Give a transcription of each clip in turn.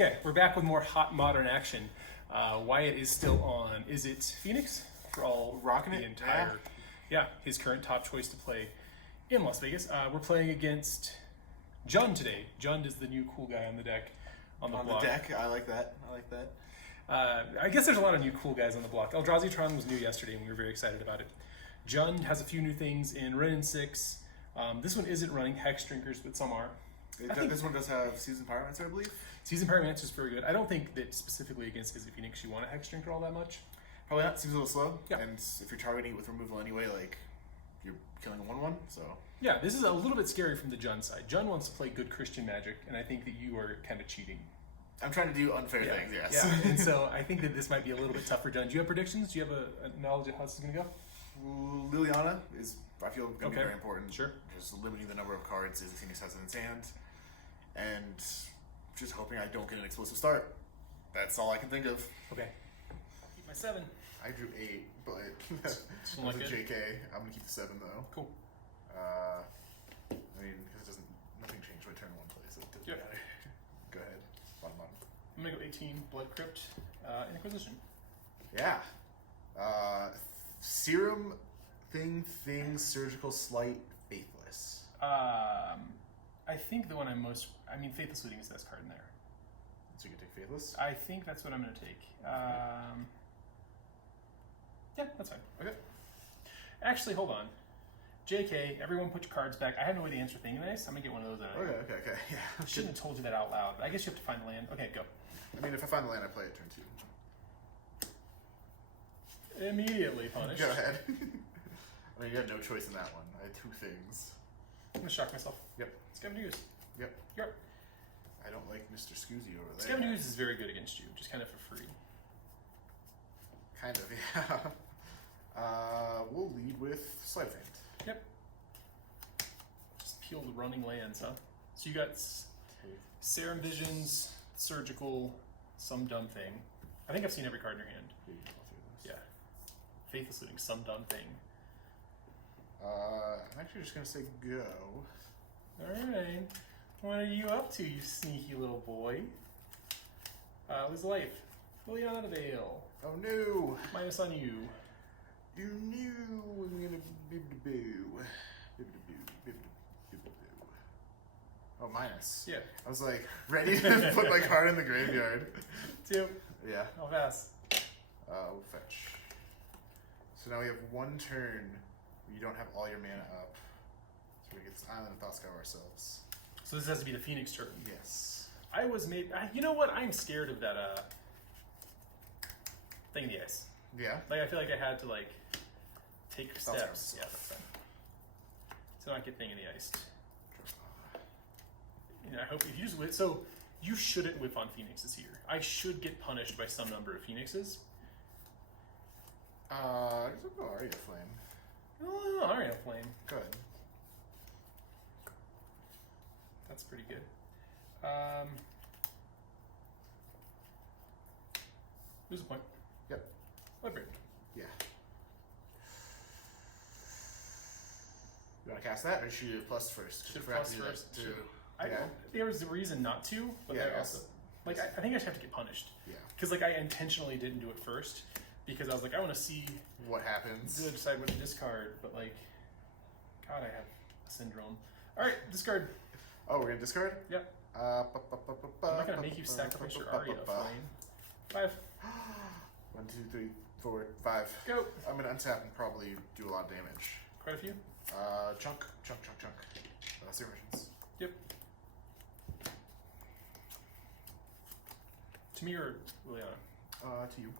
Okay, we're back with more hot modern action. Wyatt is still on Izzet Phoenix for all Rocking the it, entire, his current top choice to play in Las Vegas. We're playing against Jund today. Jund is the new cool guy on the deck. On the deck, I like that. I guess there's a lot of new cool guys on the block. Eldrazi Tron was new yesterday, and we were very excited about it. Jund has a few new things in Ren and 6. This one isn't running Hex Drinkers, but some are. This one does have Seasoned Pyromancer, I believe. Seasoned Pyromancer is very good. I don't think that specifically against Izzet Phoenix you want a Hex Drinker all that much. Probably not. Seems a little slow. Yeah. And if you're targeting it with removal anyway, like, you're killing a 1/1, so... Yeah, this is a little bit scary from the Jund side. Jund wants to play good Christian Magic, and I think that you are kind of cheating. I'm trying to do unfair things, yes. Yeah, and so I think that this might be a little bit tough for Jund. Do you have predictions? Do you have a knowledge of how this is going to go? Liliana is, I feel, going to be very important. Sure. Just limiting the number of cards Izzet Phoenix has in its hand. And just hoping I don't get an explosive start. That's all I can think of. Okay. Keep my 7. I drew 8, but that's a JK. I'm going to keep the 7, though. Cool. I mean, because nothing changed my turn 1 play, so it doesn't matter. Go ahead. Bottom. I'm going to go 18, Blood Crypt, Inquisition. Yeah. Serum, Thing, Surgical Slight, Faithless. I think the one I'm most... I mean, Faithless Looting is the best card in there. So you can take Faithless? I think that's what I'm going to take. Yeah, that's fine. Okay. Actually, hold on. JK, everyone put your cards back. I have no way to answer Thing Nice. I'm going to get one of those out of here. Okay. Yeah. I shouldn't have told you that out loud. I guess you have to find the land. Okay, go. I mean, if I find the land, I play it turn 2. Immediately punished. Go ahead. I mean, you had no choice in that one. I had 2 things. I'm going to shock myself. Yep. Scavengers. Yep. Yep. I don't like Mr. Scoozy over there. Scavengers is very good against you, just kind of for free. Kind of, yeah. We'll lead with Sleight of Hand. Yep. Just peel the running lands, huh? So you got Serum Visions, Surgical, some dumb thing. I think I've seen every card in your hand. Yeah. Faithless Looting, some dumb thing. I'm actually just going to say go. Alright. What are you up to, you sneaky little boy? Lose life. Liliana the Veil. Oh no! Minus on you. You knew I'm gonna bib-da-boo. Oh, minus. Yeah. I was like, ready to put my card in the graveyard. 2. Yeah. How fast? We'll fetch. So now we have 1 turn where you don't have all your mana up. So we get this Island of Thoughtscour ourselves. So this has to be the Phoenix turn. Yes. I was made... you know what? I'm scared of that thing in the ice. Yeah? Like, I feel like I had to, like, take steps. Thoughtscour. Yeah, that's fine. So not get thing in the ice. You know, I hope if you just... So, you shouldn't whip on Phoenixes here. I should get punished by some number of Phoenixes. Aria Flame. Oh, Aria Flame. Go ahead. That's pretty good. Lose a point. Yep. Vibrate. Yeah. You want to cast that, or should you plus first? Should plus first. Sure. There was a reason not to, but yeah, there also... Like, I think I just have to get punished. Yeah. Because, like, I intentionally didn't do it first, because I was like, I want to see... what happens. To decide what to discard, but, like... God, I have a syndrome. Alright, discard. Oh, we're going to discard? Yep. I'm not going to make you sacrifice your Aria Flame. 5. 1, 2, 3, 4, 5. Go. I'm going to untap and probably do a lot of damage. Quite a few? Chunk. Zero missions. Yep. To me or Liliana? To you.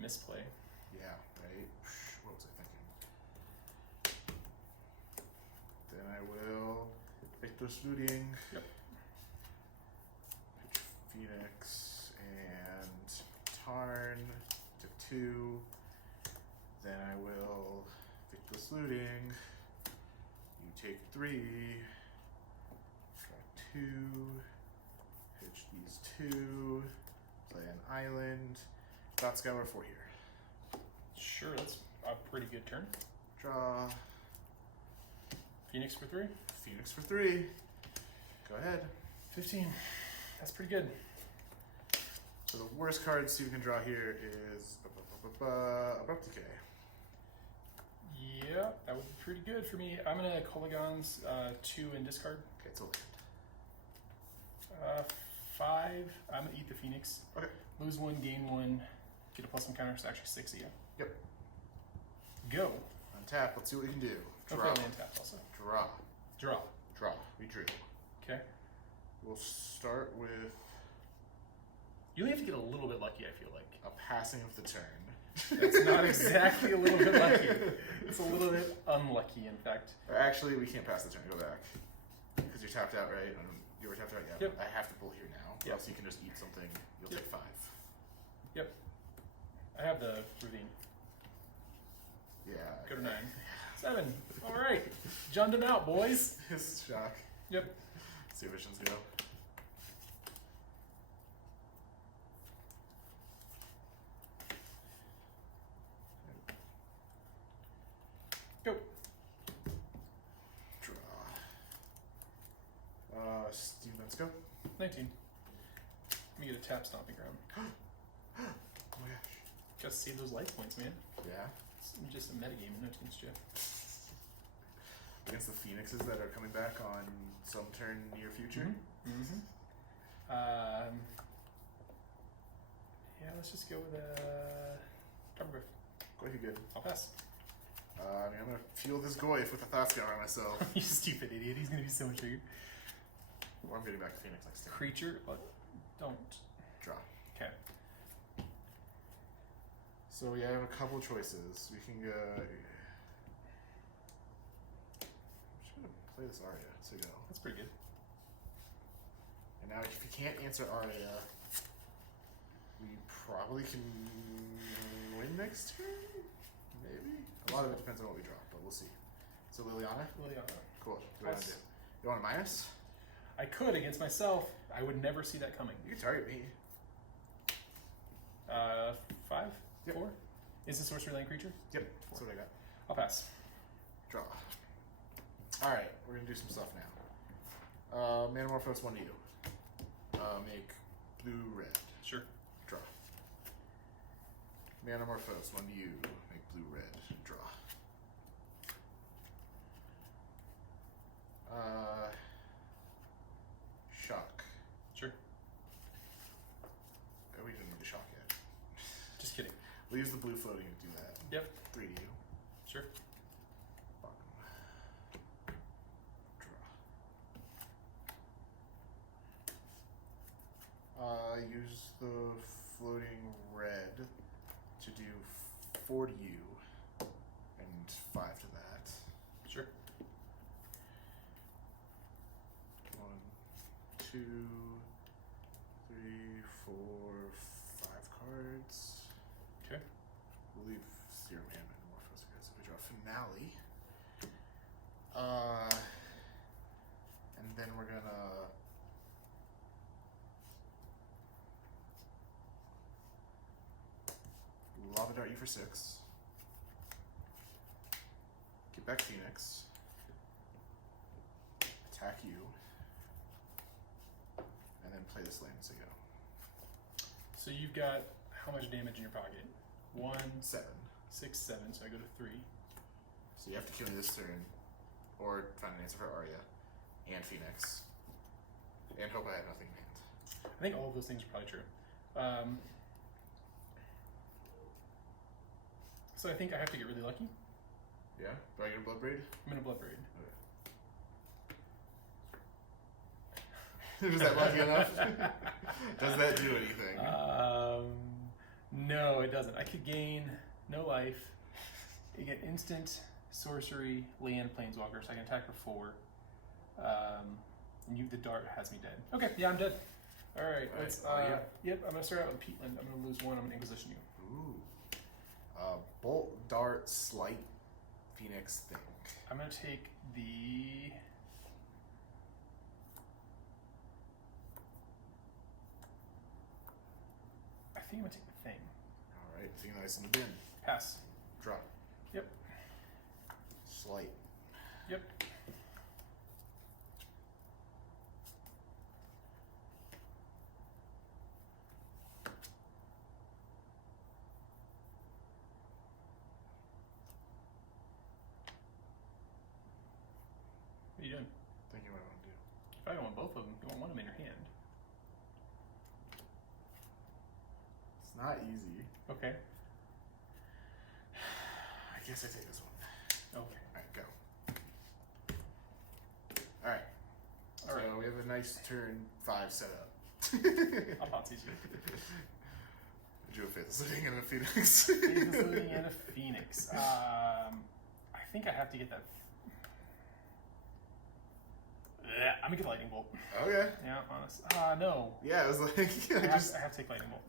Misplay. Yeah, right. What was I thinking? Then I will Victor's Looting. Yep. Pitch Phoenix and Tarn to 2. Then I will Victor's Looting. You take 3. Draw 2. Pitch these 2. Play an island. Thoughtscour 4 here. Sure, that's a pretty good turn. Draw. Phoenix for 3? Phoenix for 3. Go ahead. 15. That's pretty good. So the worst card Steve can draw here is Abrupt Decay. Yeah, that would be pretty good for me. I'm gonna Colligons 2 and discard. Okay, it's a land. 5. I'm gonna eat the Phoenix. Okay. Lose 1, gain 1, get a +1 counter. So actually 6 of you. Yep. Go. Untap. Let's see what we can do. Draw. Okay, land tap also. Draw. Draw. Draw. We drew. Okay. We'll start with You only have to get a little bit lucky, I feel like. a passing of the turn. That's not exactly a little bit lucky. It's a little bit unlucky, in fact. Or actually, we can't pass the turn. Go back. Because you're tapped out, right? You were tapped out? Yeah. Yep. I have to pull here now. Yep. Else you can just eat something. You'll Yep. take 5. Yep. I have the routine. Yeah. Go to 9. 7. All right. Junned him out, boys. His shock. Yep. See if visions go. Go. Draw. Steve, let's go. 19. Let me get a tap stomping ground. Oh my gosh. Gotta save those life points, man. Yeah. It's just a metagame and no team's Jeff. Against the Phoenixes that are coming back on some turn near future. Mm-hmm. Yeah, let's just go with a Tarmogoyf. Go ahead, good. I'll pass. I mean, I'm gonna fuel this Goyf with a Thoughtscour on myself. You stupid idiot. He's gonna be so much triggered. Or I'm getting back to Phoenix next turn. Creature, but don't. Draw. Okay. So yeah, I have a couple choices. We can go. I'm just gonna play this Aria to go. That's pretty good. And now, if you can't answer Aria, we probably can win next turn. Maybe. A lot of it depends on what we draw, but we'll see. So Liliana. Liliana. Cool. What do you want to do? You want a minus? I could against myself. I would never see that coming. You can target me. 5? Yep. 4? Is it sorcery land creature? Yep. That's what I got. I'll pass. Draw. Alright, we're gonna do some stuff now. Manamorphose 1 to you. Make blue red. Sure. Draw. Manamorphose 1 to you. Make blue red. Draw. Shock. Sure. Oh, we didn't need the shock yet. Just kidding. We'll use the blue floating to do that. Yep. 3 to you. Sure. Draw. Use the floating red to do 4 to you and 5 to that. Sure. 1, 2, 3, 4, 5 cards. Okay. We'll leave Serum Hand and Morphos again. So we draw Finale. And then we're gonna Lava Dart you for 6. Get back Phoenix. Attack you. And then play this land as I go. So you've got how much damage in your pocket? 1, 7. 6, 7. So I go to 3. So you have to kill me this turn, or find an answer for Arya, and Phoenix, and hope I have nothing in hand. I think all of those things are probably true. So I think I have to get really lucky. Yeah? Do I get a Blood Braid? I'm gonna Blood Braid. Okay. Was that lucky enough? Does that do anything? No, it doesn't. I could gain no life. You get instant sorcery, land, planeswalker, so I can attack for 4. And the dart has me dead. Okay, yeah, I'm dead. All right, let's. Yep, I'm gonna start out with Peatland. I'm gonna lose 1. I'm gonna Inquisition you. Ooh. Bolt, Dart, Slight, Phoenix, Think. I'm gonna take the. I think I'm gonna take the thing. Alright, Think nice in the bin. Pass. Draw. Yep. Slight. Yep. probably don't want both of them. You don't want them in your hand. It's not easy. Okay. I guess I take this one. Okay. Alright, go. Alright. So we have a nice turn 5 set up. I'll pop these here. Did you have Faith Sitting and a Phoenix? Faith Sitting and a Phoenix. I think I have to get that. I'm gonna get Lightning Bolt. Okay. Yeah, honest. No. Yeah, it was like I have to take Lightning Bolt.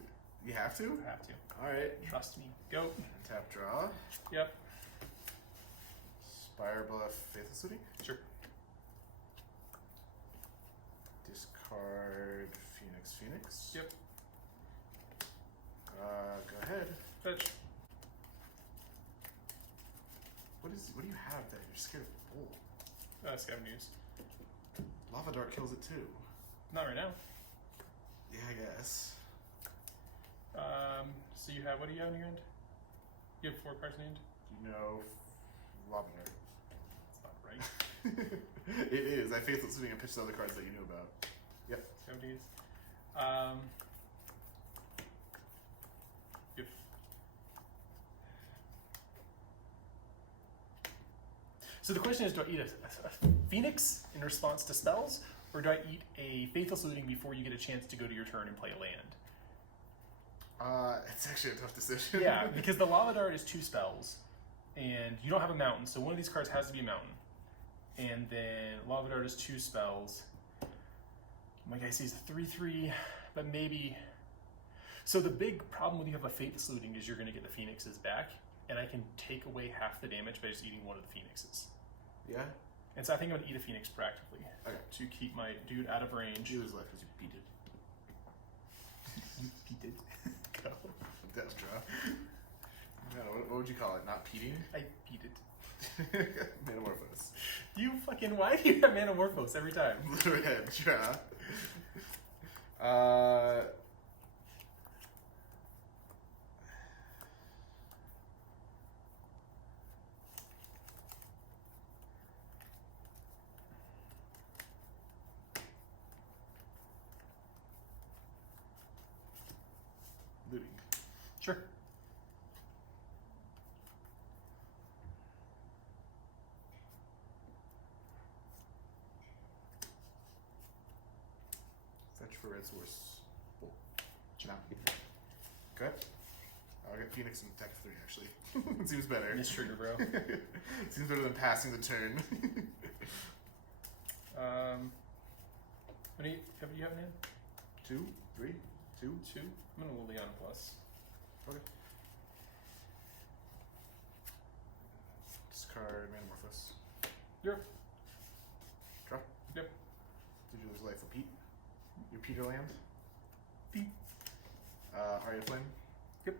You have to? I have to. Alright. Trust me. Go. Tap draw. Yep. Spire Bluff Faithless City. Sure. Discard Phoenix. Yep. Go ahead. Fetch. What do you have that you're scared of Bull? Scavenge News. Lava Dart kills it too. Not right now. Yeah, I guess. So you have, what do you have in your hand? You have 4 cards in your hand? You know, Lava Dart. That's not right. It is. I Faithless Sitting and pitched the other cards that you knew about. Yep. Scavenge News. If So the question is, do I eat a Phoenix in response to spells, or do I eat a Faithless Looting before you get a chance to go to your turn and play a land? It's actually a tough decision. Yeah, because the Lava Dart is 2 spells, and you don't have a mountain, so one of these cards has to be a mountain. And then Lava Dart is 2 spells. My guy sees a 3/3, but maybe. So the big problem when you have a Faithless Looting is you're going to get the Phoenixes back, and I can take away half the damage by just eating one of the Phoenixes. Yeah? And so I think I'm going to eat a Phoenix practically Okay. to keep my dude out of range. You lose life because you beat it. You beat it. Go. Death draw. No, what would you call it? Not peating? I beat it. Metamorphose. You fucking, why do you have Metamorphose every time? Red draw. Looting. Sure. Fetch for red source. Bull. No. Okay. I'll get Phoenix and attack for 3 actually. It seems better. Miss trigger, bro. Seems better than passing the turn. What do you have in hand? 2, 3, 2. 2. I'm gonna Liliana plus. Okay. Discard Metamorphose. Yep. Draw. Yep. Did you lose life for Pete? Your Peter land? Pete. Aria Flame? Yep.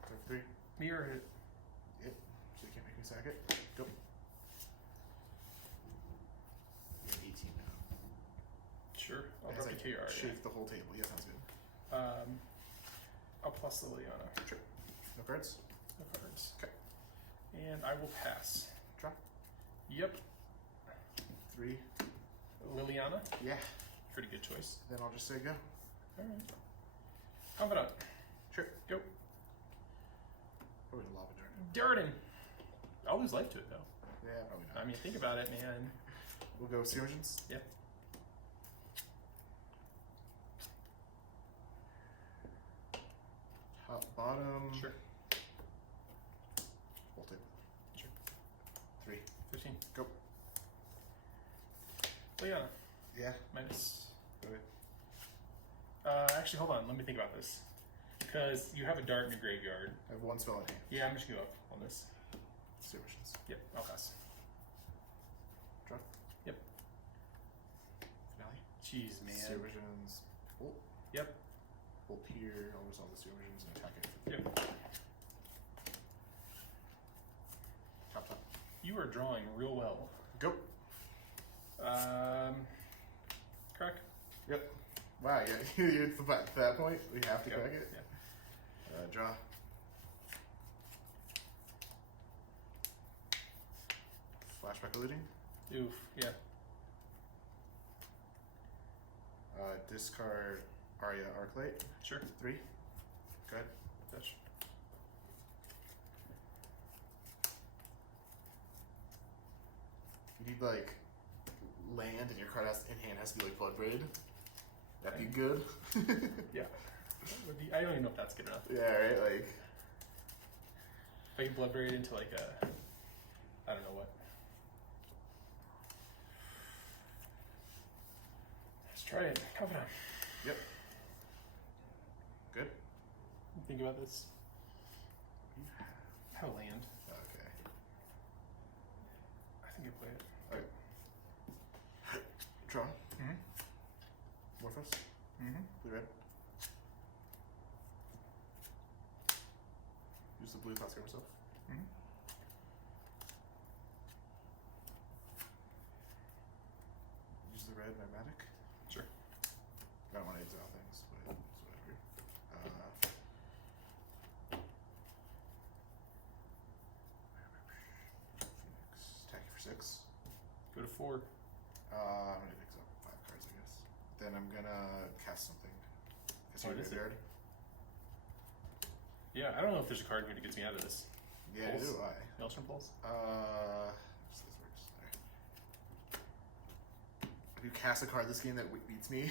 Attack for 3. Mirror hit. Yep. So you can't make me sack it. Go. You're 18 now. Sure. I'll As drop I the KR. shake the whole table. Yeah, sounds good. I'll plus the Liliana. Sure. No cards? No cards. Okay. And I will pass. Draw. Yep. 3. Liliana. Yeah. Pretty good choice. Then I'll just say go. Alright. Confidant. Sure. Go. Probably a Lava Dart. Darden. I'll lose life to it though. Yeah, probably not. I mean, think about it, man. We'll go Sea Urchins. Yeah. Top, bottom. Sure. Bolt it. Sure. 3. 15. Go. Liliana. Yeah. Minus. Okay. Actually, hold on. Let me think about this. Because you have a dart in your graveyard. I have 1 spell in hand. Yeah, I'm just going to go up on this. Sea Urchins. Yep, I'll pass. Draw. Yep. Finale. Jeez, man. Sea Urchins. Bolt. Yep. Bolt here. I'll resolve the Sea Urchins and attack it. Yep. Top, top. You are drawing real well. Go. Crack. Yep. Wow, yeah, it's at that point, we have to Yep. crack it. Yeah. Draw. Flashback looting. Oof. Yeah. Discard Arya Arclight. Sure. 3. Go ahead. Touch. You need like land, and your card in hand has to be like Bloodbraid. That'd be good. Yeah. I don't even know if that's good enough. Yeah, right. Like if I can Bloodbraid into like a, I don't know what. Let's try it. Confidant. Yep. Good. Think about this. I have a land. Okay. I think I play it. Okay. Draw. Mm-hmm. Morphos. Mm-hmm. Blue red. Use the blue Oscar himself. Mm-hmm. Use the red Magmatic. Sure. I don't want to exile things, but it's whatever. Phoenix. Attack you for 6. Go to 4. I'm gonna exile 5 cards, I guess. Then I'm gonna cast something. Cast your What is it? graveyard. Yeah, I don't know if there's a card here that gets me out of this. Yeah, Pulse? do I. Maelstrom Pulse? So this works. There. Have you cast a card this game that beats me?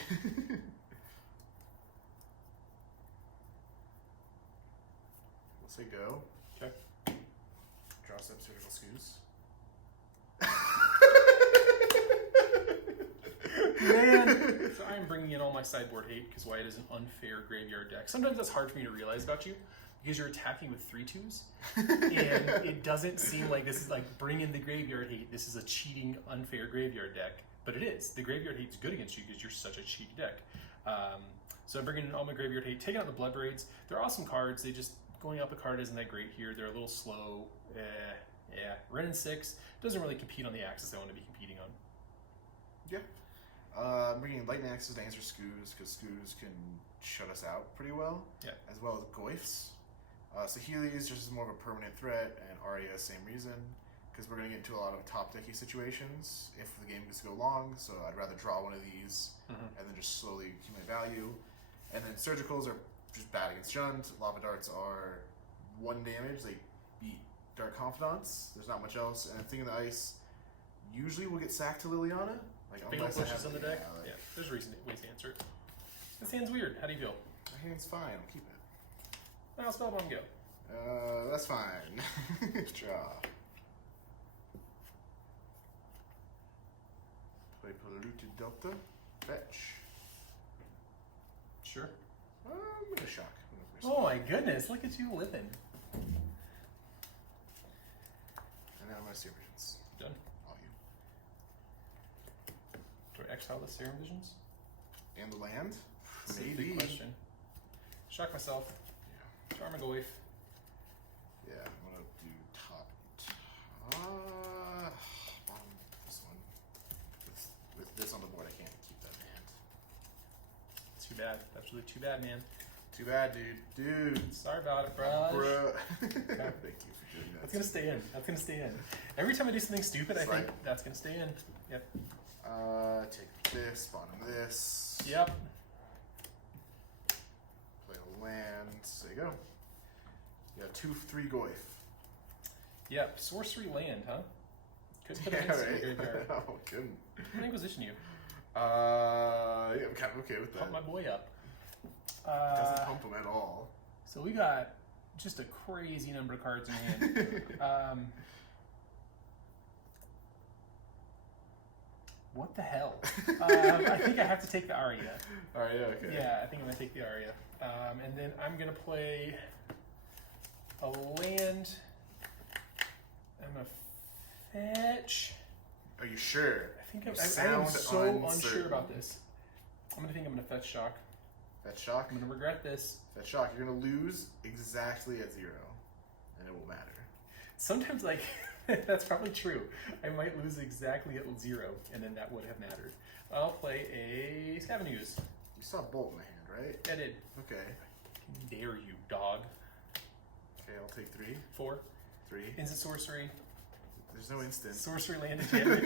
We'll say go. Okay. Draw step surgical skews. Man! So I'm bringing in all my sideboard hate because Wyatt is an unfair graveyard deck. Sometimes that's hard for me to realize about you because you're attacking with 3/2s, and it doesn't seem like this is like bring in the graveyard hate. This is a cheating, unfair graveyard deck, but it is. The graveyard hate's good against you because you're such a cheat deck. So I'm bringing in all my graveyard hate, taking out the Bloodbraids. They're awesome cards. They just going up a card isn't that great here. They're a little slow. Yeah. Ren and 6 doesn't really compete on the axis I want to be competing on. Yeah. I'm bringing in Lightning Axes to answer Scoos, because Scoos can shut us out pretty well. Yeah. As well as Goyfs. Saheeli's just more of a permanent threat, and Arya, same reason, because we're going to get into a lot of top decky situations if the game gets to go long, so I'd rather draw one of these and then just slowly accumulate value. And then Surgicals are just bad against Jund. Lava Darts are 1 damage. They beat Dark Confidants. There's not much else. And Thing in the Ice usually will get sacked to Liliana. Like, unless I have on the deck? Yeah, Yeah, there's ways to answer it. This hand's weird. How do you feel? my hand's fine. I'll keep it. I'll spellbomb go. That's fine. Draw. Play Polluted Delta. Fetch. Sure. I'm gonna shock. Oh my goodness, look at you living. And now I'm gonna Serum Visions. Done. All you. Do I exile the Serum Visions? And the land? That's a Maybe. big question. Shock myself. Yeah. Charm a Goyf. Yeah, I'm gonna do top. Bottom. This one. With this on the board, I can't keep that hand. Too bad. That's really too bad, man. Too bad, dude. Sorry about it, bro. Bro. Thank you for doing that. That's gonna stay in. That's gonna stay in. Every time I do something stupid, I think Right. that's gonna stay in. Yep. Take this, bottom this. Yep. Play a land. There you go. You got 2/3 Goyf. Yep. Sorcery land, huh? Could put Yeah, it in the right. graveyard. Oh, couldn't. What Inquisition you? Yeah, I'm kind of okay with that. Pump my boy up. Doesn't pump him at all. So we got just a crazy number of cards in hand. What the hell? I think I have to take the Aria. Aria, okay. Yeah, I think I'm gonna take the Aria. And then I'm gonna play a land. I'm gonna fetch. Are you sure? I think You I am sound so uncertain. unsure about this. I'm gonna fetch shock. Fetch shock. I'm gonna regret this. Fetch shock. You're gonna lose exactly at 0, and it won't matter. Sometimes, like, that's probably true. I might lose exactly at 0, and then that would have mattered. I'll play a Scavenews. You saw Bolt in the hand, right? I did. Okay. Dare you, dog. Okay, I'll take 3. 4. 3. Instant sorcery. There's no instant. Sorcery land enchantment.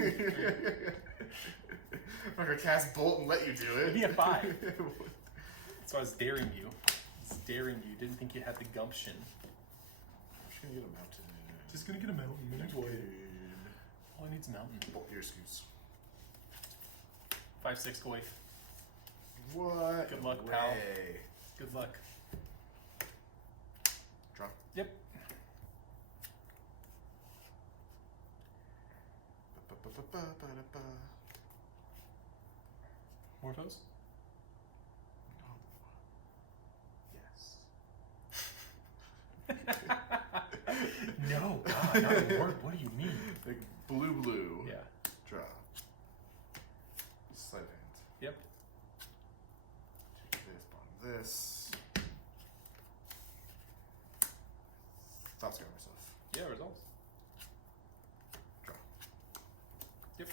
I'm not gonna cast Bolt and let you do it. Give me a 5. So I was daring you. I was daring you. Didn't think you had the gumption. I'm just gonna get a mountain. Just gonna get a mountain. Enjoy it. All I need's a mountain. Bolt your scoots. 5/6 Goif. What? Good luck, way. pal. Good luck. Draw. Yep. Ba-ba-ba-ba-ba-ba. Morphos? Yes. No, God, not a word. What do you mean? Like blue. Yeah. Draw. Sleight of hand. Yep. Take this, bottom this. Thoughts got myself. Yeah, results. Draw. Yep.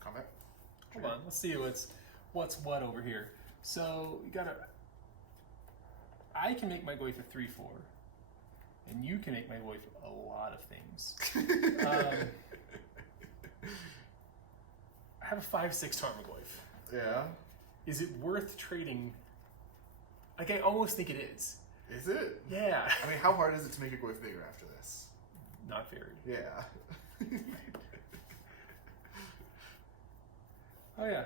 Combat. Hold on. Let's see what's what over here. So you gotta. I can make my Goif a 3/4, and you can make my Goif a lot of things. I have a 5/6 Tarmogoyf. Yeah. Is it worth trading? Like, I almost think it is. Is it? Yeah. I mean, how hard is it to make a Goif bigger after this? Not very. Yeah. Oh yeah.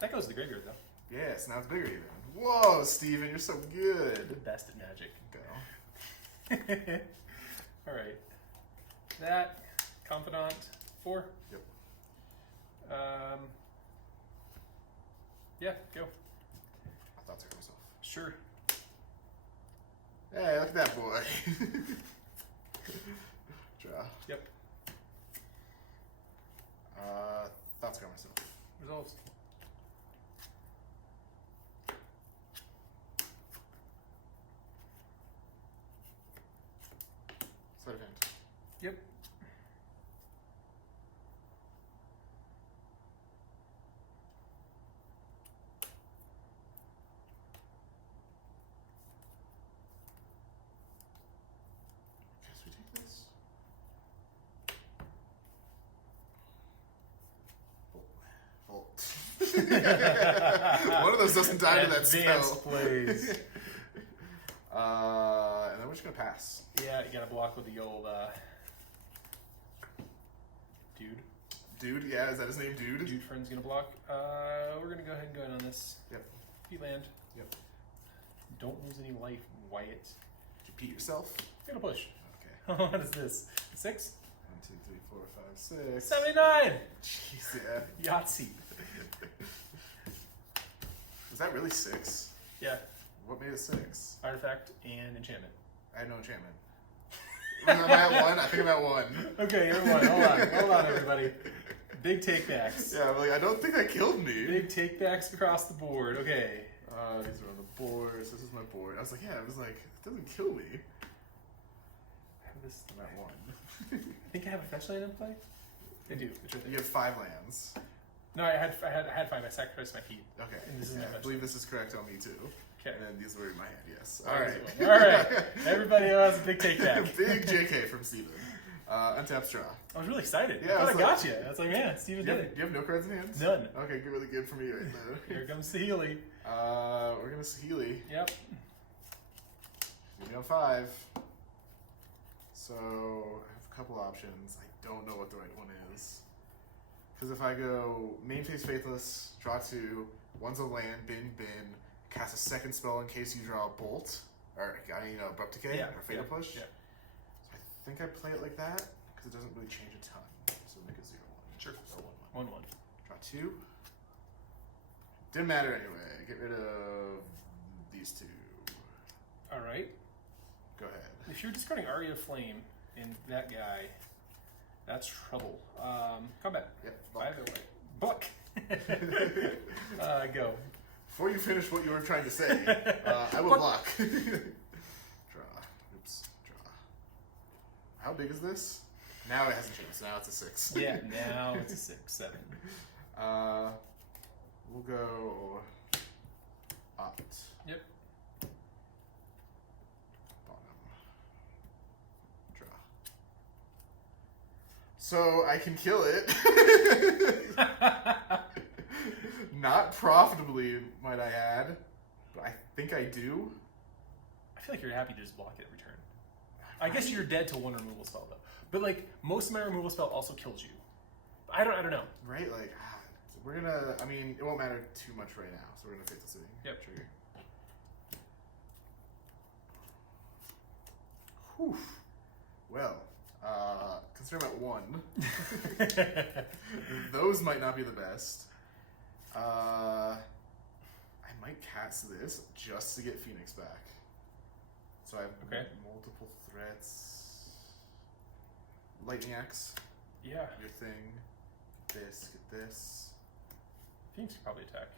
That goes to the graveyard though. Yes, now it's bigger even. Whoa, Steven, you're so The good. best at Magic. Go. Alright. That. Confidant. 4. Yep. Yeah, go. I thought so myself. Sure. Hey, look at that boy. Draw. Yep. Thoughts got myself. Results. Sleight of hand. Yep. Guess we take this. Bolt. One of those doesn't die to that Advanced spell. plays. And then we're just gonna pass. Yeah, you gotta block with the old dude. Dude, yeah, is that his name, Dude? Dude friend's gonna block. We're gonna go ahead and go in on this. Yep. Feet land. Yep. Don't lose any life, Wyatt. Did you pee yourself? Gonna push. Okay. What is this? 6? 1, 2, 3, 4, 5, 6. 79! Jeez, yeah. Yahtzee. Is that really 6? Yeah. What made it 6? Artifact and enchantment. I had no enchantment. Am I at 1? I think I'm at 1. Okay, you're at 1. Hold on, everybody. Big takebacks. Yeah, I'm like, I don't think that killed me. Big takebacks across the board. Okay. These are on the boards. This is my board. I was like, yeah, it was like, it doesn't kill me. I have this. I'm at 1. I think I have a fetch land in play. I do. It's right there. You have 5 lands. No, I had 5. I sacrificed my feet. Okay. And this is Yeah, my I fetch believe this is correct on me too. Okay. And then these were in my hand, yes. All Alright. right. Everybody has a big takeback. Big JK from Steven. Untap straw. I was really excited. Yeah, I thought I I was got you. I was like, man, Steven Do did it. you have no cards in hand? None. Okay, good, really good for me right there. Here comes Sahili. We're gonna Sahili. Yep. Give me on 5. So I have a couple options. I don't know what the right one is. Because if I go main phase Faithless, draw 2, one's a land, bin, cast a second spell in case you draw a bolt, or abrupt decay, or fatal push. Yeah. So I think I play it like that because it doesn't really change a ton. So make it 0/1. Sure. So 1/1. 1/1. Draw 2. Didn't matter anyway. Get rid of these 2. All right. Go ahead. If you're discarding Aria Flame and that guy, that's trouble. Combat. Yep. By the way. Buck. Go. Before you finish what you were trying to say, I will block. Draw. Oops. Draw. How big is this? Now it hasn't changed. So now it's a 6. Yeah, now it's a 6, 7. We'll go opt. Yep. Bottom. Draw. So I can kill it. Not profitably, might I add. But I think I do. I feel like you're happy to just block it every turn. I guess you're dead to one removal spell though. But like most of my removal spell also kills you. I don't know. Right? Like, we're gonna. I mean, it won't matter too much right now, so we're gonna take the sitting. Yep. Trigger. Whew. Well, consider I'm at 1. Those might not be the best. I might cast this just to get Phoenix back. So I have multiple threats. Lightning Axe. Yeah. Your thing. This. Get this. Phoenix could probably attack.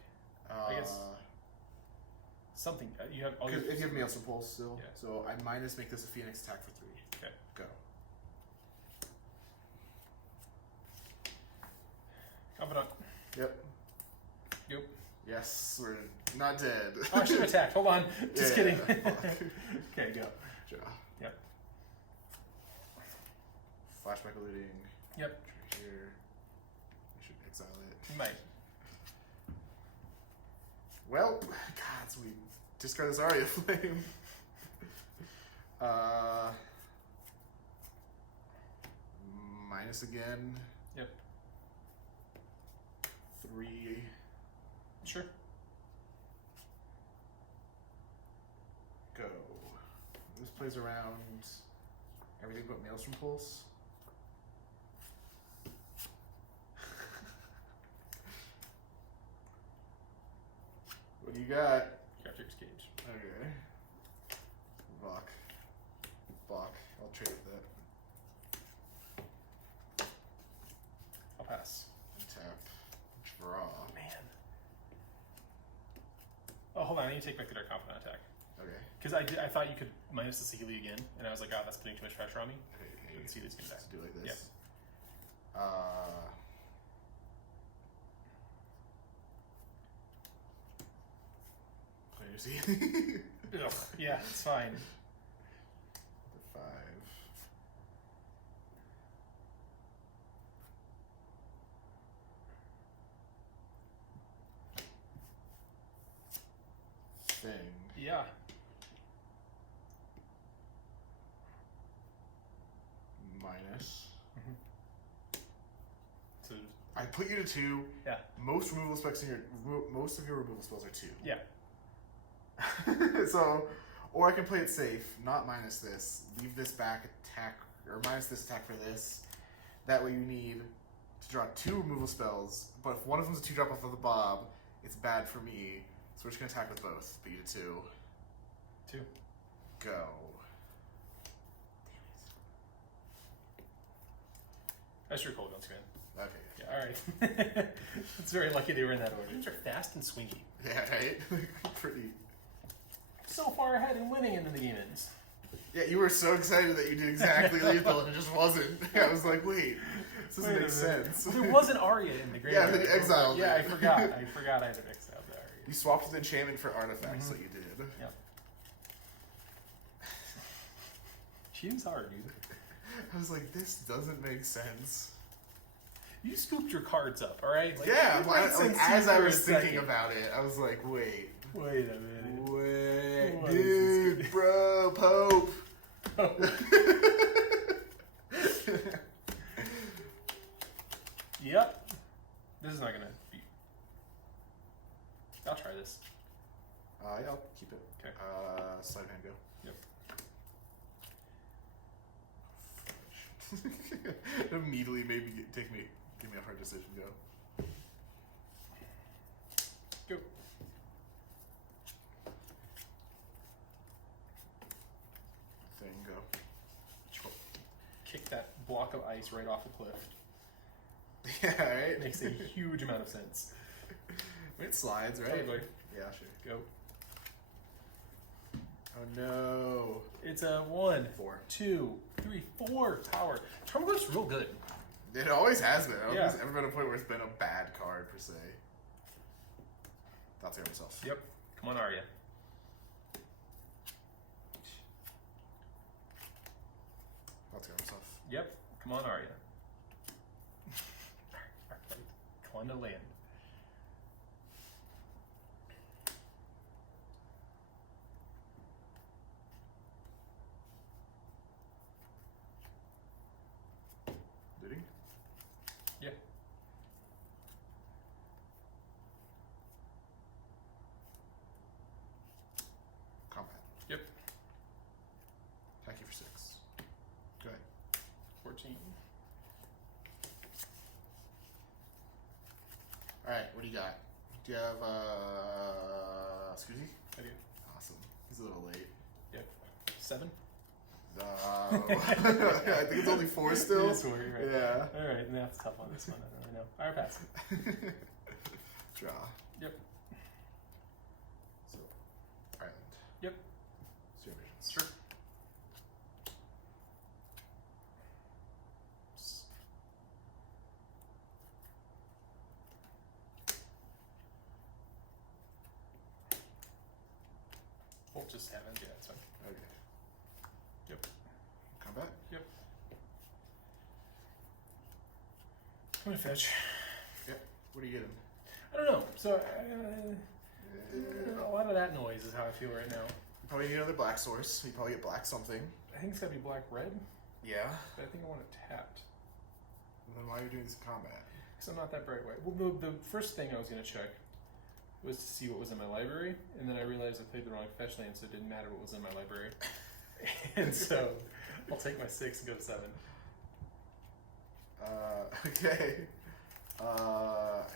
I guess something. You have. If you have Maelstrom Pulse still. Yeah. So I minus make this a Phoenix attack for 3. Okay. Go. Confidant. Yep. Yep. Yes, we're not dead. Oh, I should have attacked. Hold on. Just kidding. Yeah. Okay, go. Draw. Yep. Flashback eluding. Yep. Here. I should exile it. You might. Well, God, so we discard this Aria Flame. Minus again. Yep. 3. Sure. Go. This plays around everything but Maelstrom Pulse. What do you got? Capture's Cage. Okay. Rock. Block. I'll trade with that. I'll pass. Tap. Draw. Man. Oh, hold on. I need to take back the Dark Confidant attack. Okay. Because I thought you could minus the Sahili again, and I was like, oh, that's putting too much pressure on me. Okay. Let's see this come back. Do like this. Yep. Play your C. Ugh, yeah, it's fine. The 5. Thing. Yeah. Minus. So, I put you to 2. yeah. Most removal specs in your most of your removal spells are 2. Yeah. So, or I can play it safe, not minus this. Leave this back attack, or minus this attack for this. That way you need to draw 2 removal spells, but if one of them's a 2-drop off of the Bob, it's bad for me. So we're just gonna attack with both. Beat it 2. 2. Go. That's your cold guns, man. Damn it. Okay. Yeah, alright. It's very lucky they were in that order. These are fast and swingy. Yeah, right? Pretty. So far ahead and winning into the demons. Yeah, you were so excited that you did exactly lethal and it just wasn't. I was like, wait, this doesn't make sense. Well, there was an Arya in the graveyard. Yeah, then you exiled Yeah, it. I forgot. I had to exile the Arya. You swapped with enchantment for artifacts, so you did. Yep. Cheating's hard, dude. I was like, this doesn't make sense. You scooped your cards up, alright? Like, Yeah, it made sense to as you I for a was thinking second. about it, I was like, wait. Wait a minute. Wait, What dude, is this? bro, Pope. Yep. This is not gonna be. I'll try this. Yeah, I'll keep it. Okay. Slide hand go. Yep. Immediately maybe give me a hard decision. Go. Go. Thing go. Kick that block of ice right off the cliff. Yeah, right. Makes a huge amount of sense. It slides, right? Totally. Yeah, sure. Go. Oh no. It's a 1, 4. 2, 3, 4 power. Terminal's real good. It always has been. I don't Yeah. think there's ever been a point where it's been a bad card per se. That's myself. Yep. Come on, Arya. That's myself. Yep. Come on, Arya. one to land. Did he? Yeah. Combat. Yep. Attack you for 6. Go ahead. 14. Alright, what do you got? Do you have, Scoozy? I do. Awesome. He's a little late. Yep. 7. I think it's only 4 still. It's 4, you're right. Yeah. Alright, that's tough on this one. I don't really know. Alright, pass. Draw. Yep. So, Ireland. Yep. Zero visions. Sure. We'll just have it. Yeah, it's fine. Okay. Yep. Combat? Yep. I'm gonna fetch. Yep. What are you getting? I don't know. So, a lot of that noise is how I feel right now. You probably need another black source. You probably get black something. I think it's gotta be black-red, Yeah. but I think I want it tapped. And then why are you doing this in combat? Because I'm not that bright white. Well, the first thing I was gonna check was to see what was in my library, and then I realized I played the wrong fetch land, so it didn't matter what was in my library. And so, I'll take my 6 and go to 7. Okay. I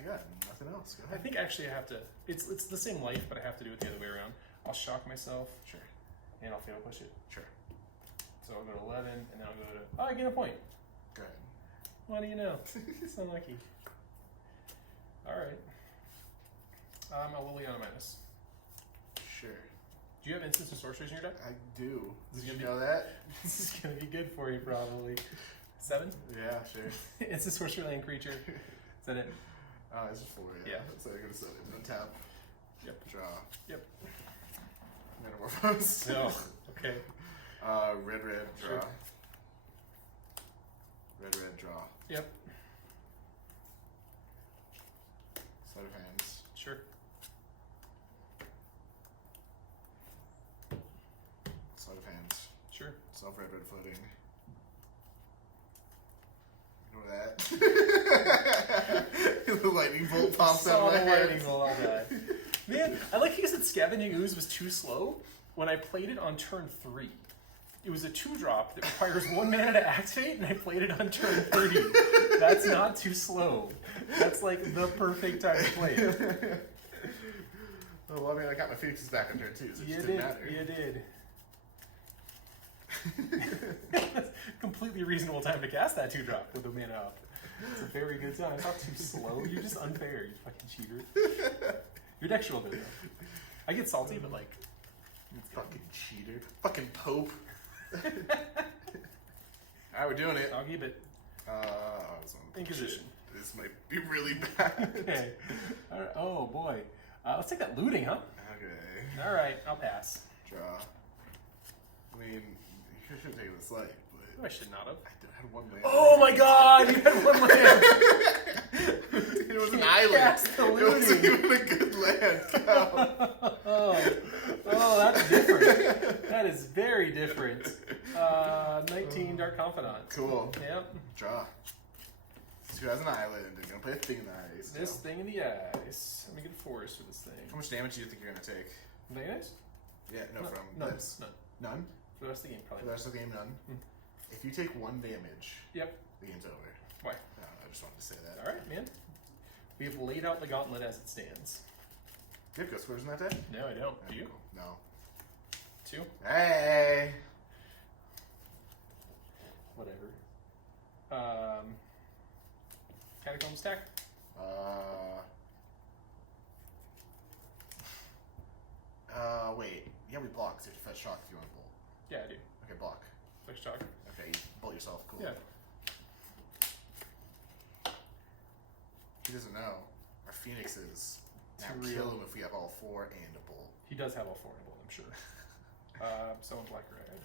got nothing else. Go I ahead. think actually I have to. It's the same life, but I have to do it the other way around. I'll shock myself, Sure. and I'll fail push it. Sure. So I'll go to 11, and then I'll go to. Oh, I get a point. Go ahead. What do you know? It's unlucky. All right. I'll Liliana minus. Sure. Do you have instants and sorceries in your deck? I do. This is Did you gonna know that? This is gonna be good for you, probably. 7. Yeah, sure. Instant sorcery land creature. Is that it? It's just 4, yeah. Yeah. So I gotta set it. Untap. Yep. Draw. Yep. Metamorphose. No. Okay. Red, draw. Sure. Red, draw. Yep. Sleight of hands. Sure. Sleight of hands. Sure. Self-red floating. Ignore that. The lightning bolt pops out of my lightning hand. bolt, I'll die. Man, I like you said Scavenging Ooze was too slow. When I played it on turn 3, it was a 2-drop that requires 1 mana to activate, and I played it on turn 30. That's not too slow. That's like the perfect time to play it. Oh, well, I mean, I got my Phoenixes back on turn 2, so it You just did. didn't matter. You did. That's completely reasonable time to cast that 2-drop with a mana up. It's a very good time. It's not too slow. You're just unfair, you fucking cheater. Your deck's real good though. I get salty, but like, Fucking cheater. Fucking Pope. Alright, we're doing it. I'll keep it. This one. Inquisition. Shit. This might be really bad. Okay. All right. Oh boy. Let's take that looting, huh? Okay. All right. I'll pass. Draw. I mean, you should have taken the slight, Oh, but I should not have. I had 1 land. Oh my God! You had 1 land. It was an island. Cast the It wasn't looting. even a good land. Cow. Oh, that's different. That is very different. 19 Dark Confidant. Cool. Yep. Draw. This who has an island and gonna play a thing in the ice. This Go. thing in the ice. Let me get a forest for this thing. How much damage do you think you're gonna take? Very nice. Yeah, no, from none. this. None. None? For the rest of the game, For probably. the rest of the game, none. Hmm. If you take 1 damage, Yep. the game's over. Why? I just wanted to say that. All right, man. We have laid out the gauntlet as it stands. Do you have Ghost Squares in that deck? No, I don't. Do you? Cool. No. 2? Hey! Whatever. Catacombs attack. Wait. Yeah, we block, so you have to fetch shock if you want to bolt. Yeah, I do. Okay, block. Flex shock. Okay, you bolt yourself. Cool. Yeah. He doesn't know. Our Phoenixes now Too kill real. him if we have all 4 and a bolt. He does have all 4 in bold, I'm sure. Someone black red.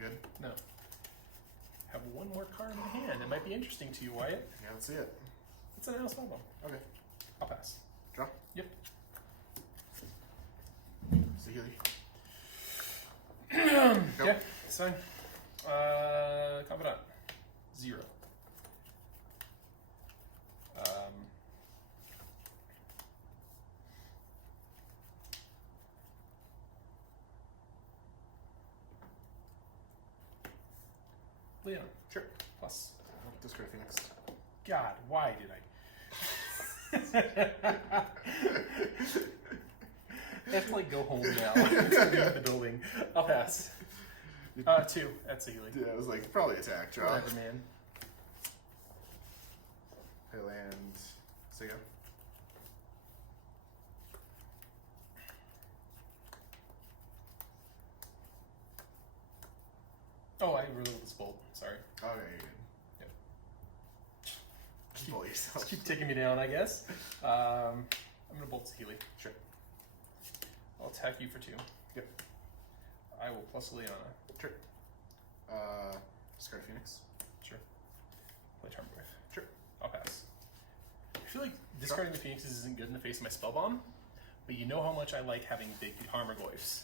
Good? No. Have 1 more card in my hand. It might be interesting to you, Wyatt. Yeah, let's see it. It's an animal spellbomb. Okay. I'll pass. Draw. Yep. Sahili. Yeah, it's fine. Confidant. 0. Leon. Sure. Plus. Discard Phoenix. God, why did I? I have to like go home now. Leave the building. I'll pass. 2 at Sahili. Yeah, it was like probably attack. Draw. Whatever, man. Pay land. Sigo. Oh, I revealed this bolt. Sorry. Okay, you're good. Yep. Just bolt yourself. Just keep taking me down, I guess. I'm gonna bolt Sahili. Sure. I'll attack you for 2. Yep. I will plus Leona. Sure. Discard Phoenix. Sure. Play Charmwave. Sure. I'll pass. I feel like discarding the Phoenixes isn't good in the face of my spell bomb, but you know how much I like having big Harmorglyphs,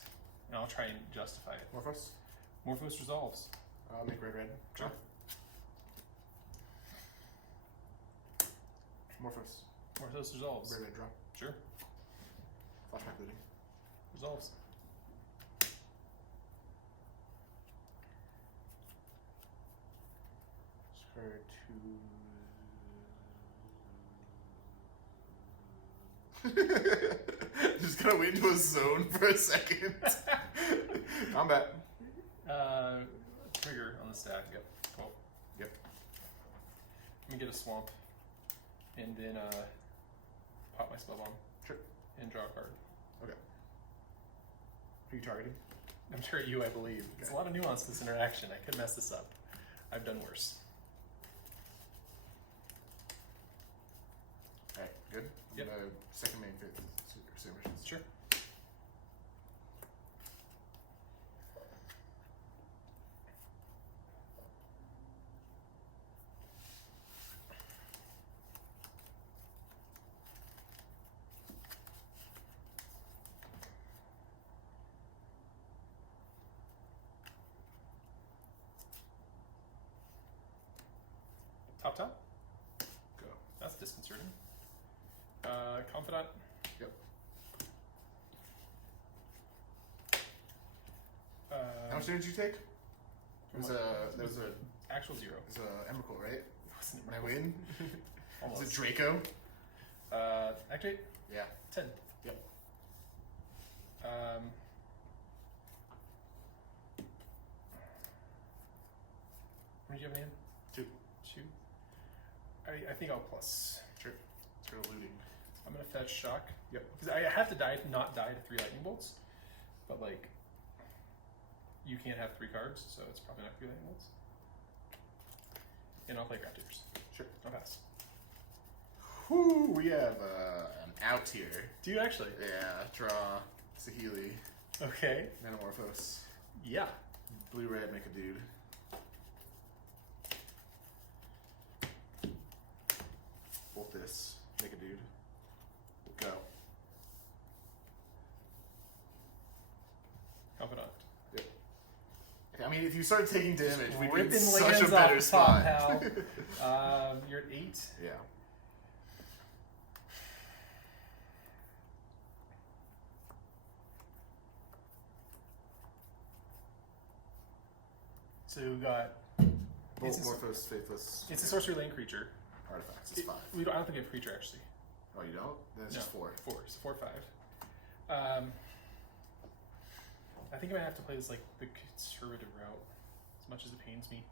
and I'll try and justify it. Morphos. Morphos resolves. Make red. Draw. Sure. Morphos. Morphos resolves. Red. Draw. Sure. Flashback looting. Resolves. Discard 2. Just gonna wait into a zone for a second. Combat. Trigger on the stack. Yep. Cool. Yep. Let me get a swamp, and then pop my spell bomb. Sure. And draw a card. Okay. Who are you targeting? I'm sure you, I believe. It's Okay. a lot of nuance to this interaction. I could mess this up. I've done worse. Alright, good. Yep. Second main phase. Submissions. Sure. Top. Go. That's disconcerting. Confidant. Yep. How much damage did you take? There was a Actual 0. Emrakul, right? Wasn't Can I it? win? Almost. Is it Draco? Activate. Yeah. 10. Yep. What did you have in hand? 2. 2. I think I'll plus. Sure. Let's go to looting. I'm gonna fetch shock. Yep. Because I have to not die to 3 lightning bolts, but like, you can't have 3 cards, so it's probably not 3 lightning bolts. And I'll play Raptors. Sure. I'll pass. Whoo, we have an out here. Do you actually? Yeah, draw Sahili, Okay. Metamorphos, Yeah. blue-red, make a dude. Bolt this, make a dude. Go. Confidant. Yep. I mean, if you start taking damage, we'd be in Ripping such a lands better off the spot. top, pal. You're at 8. Yeah. So we got. Bolt, It's a- Morphos, Faithless. It's a sorcery lane creature. Artifacts, it's 5. I don't think we have creature actually. Oh, you don't? Then it's just 4. 4. So 4, 5. I think I might have to play this like the conservative route, as much as it pains me.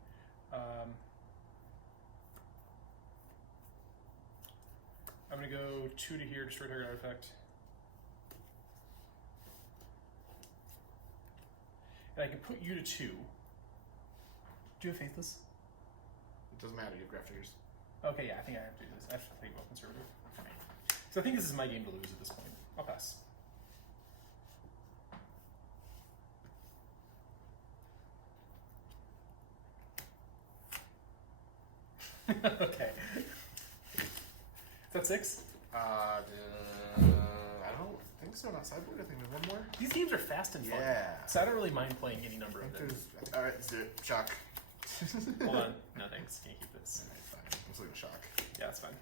I'm gonna go 2 to here, destroy target artifact. And I can put you to 2. Do you have Faithless? It doesn't matter, you have graph figures. Okay, yeah, I think I have to do this. I have to play both conservative. So I think this is my game to lose at this point. I'll pass. Okay. 6? I don't think so. Not sideboard. I think there's one more. These games are fast and fun. Yeah. So I don't really mind playing any number of them. All right, let's do it. Shock. Hold on. No thanks. Can't keep this. All right, fine. I'm still gonna shock. Yeah, that's fine.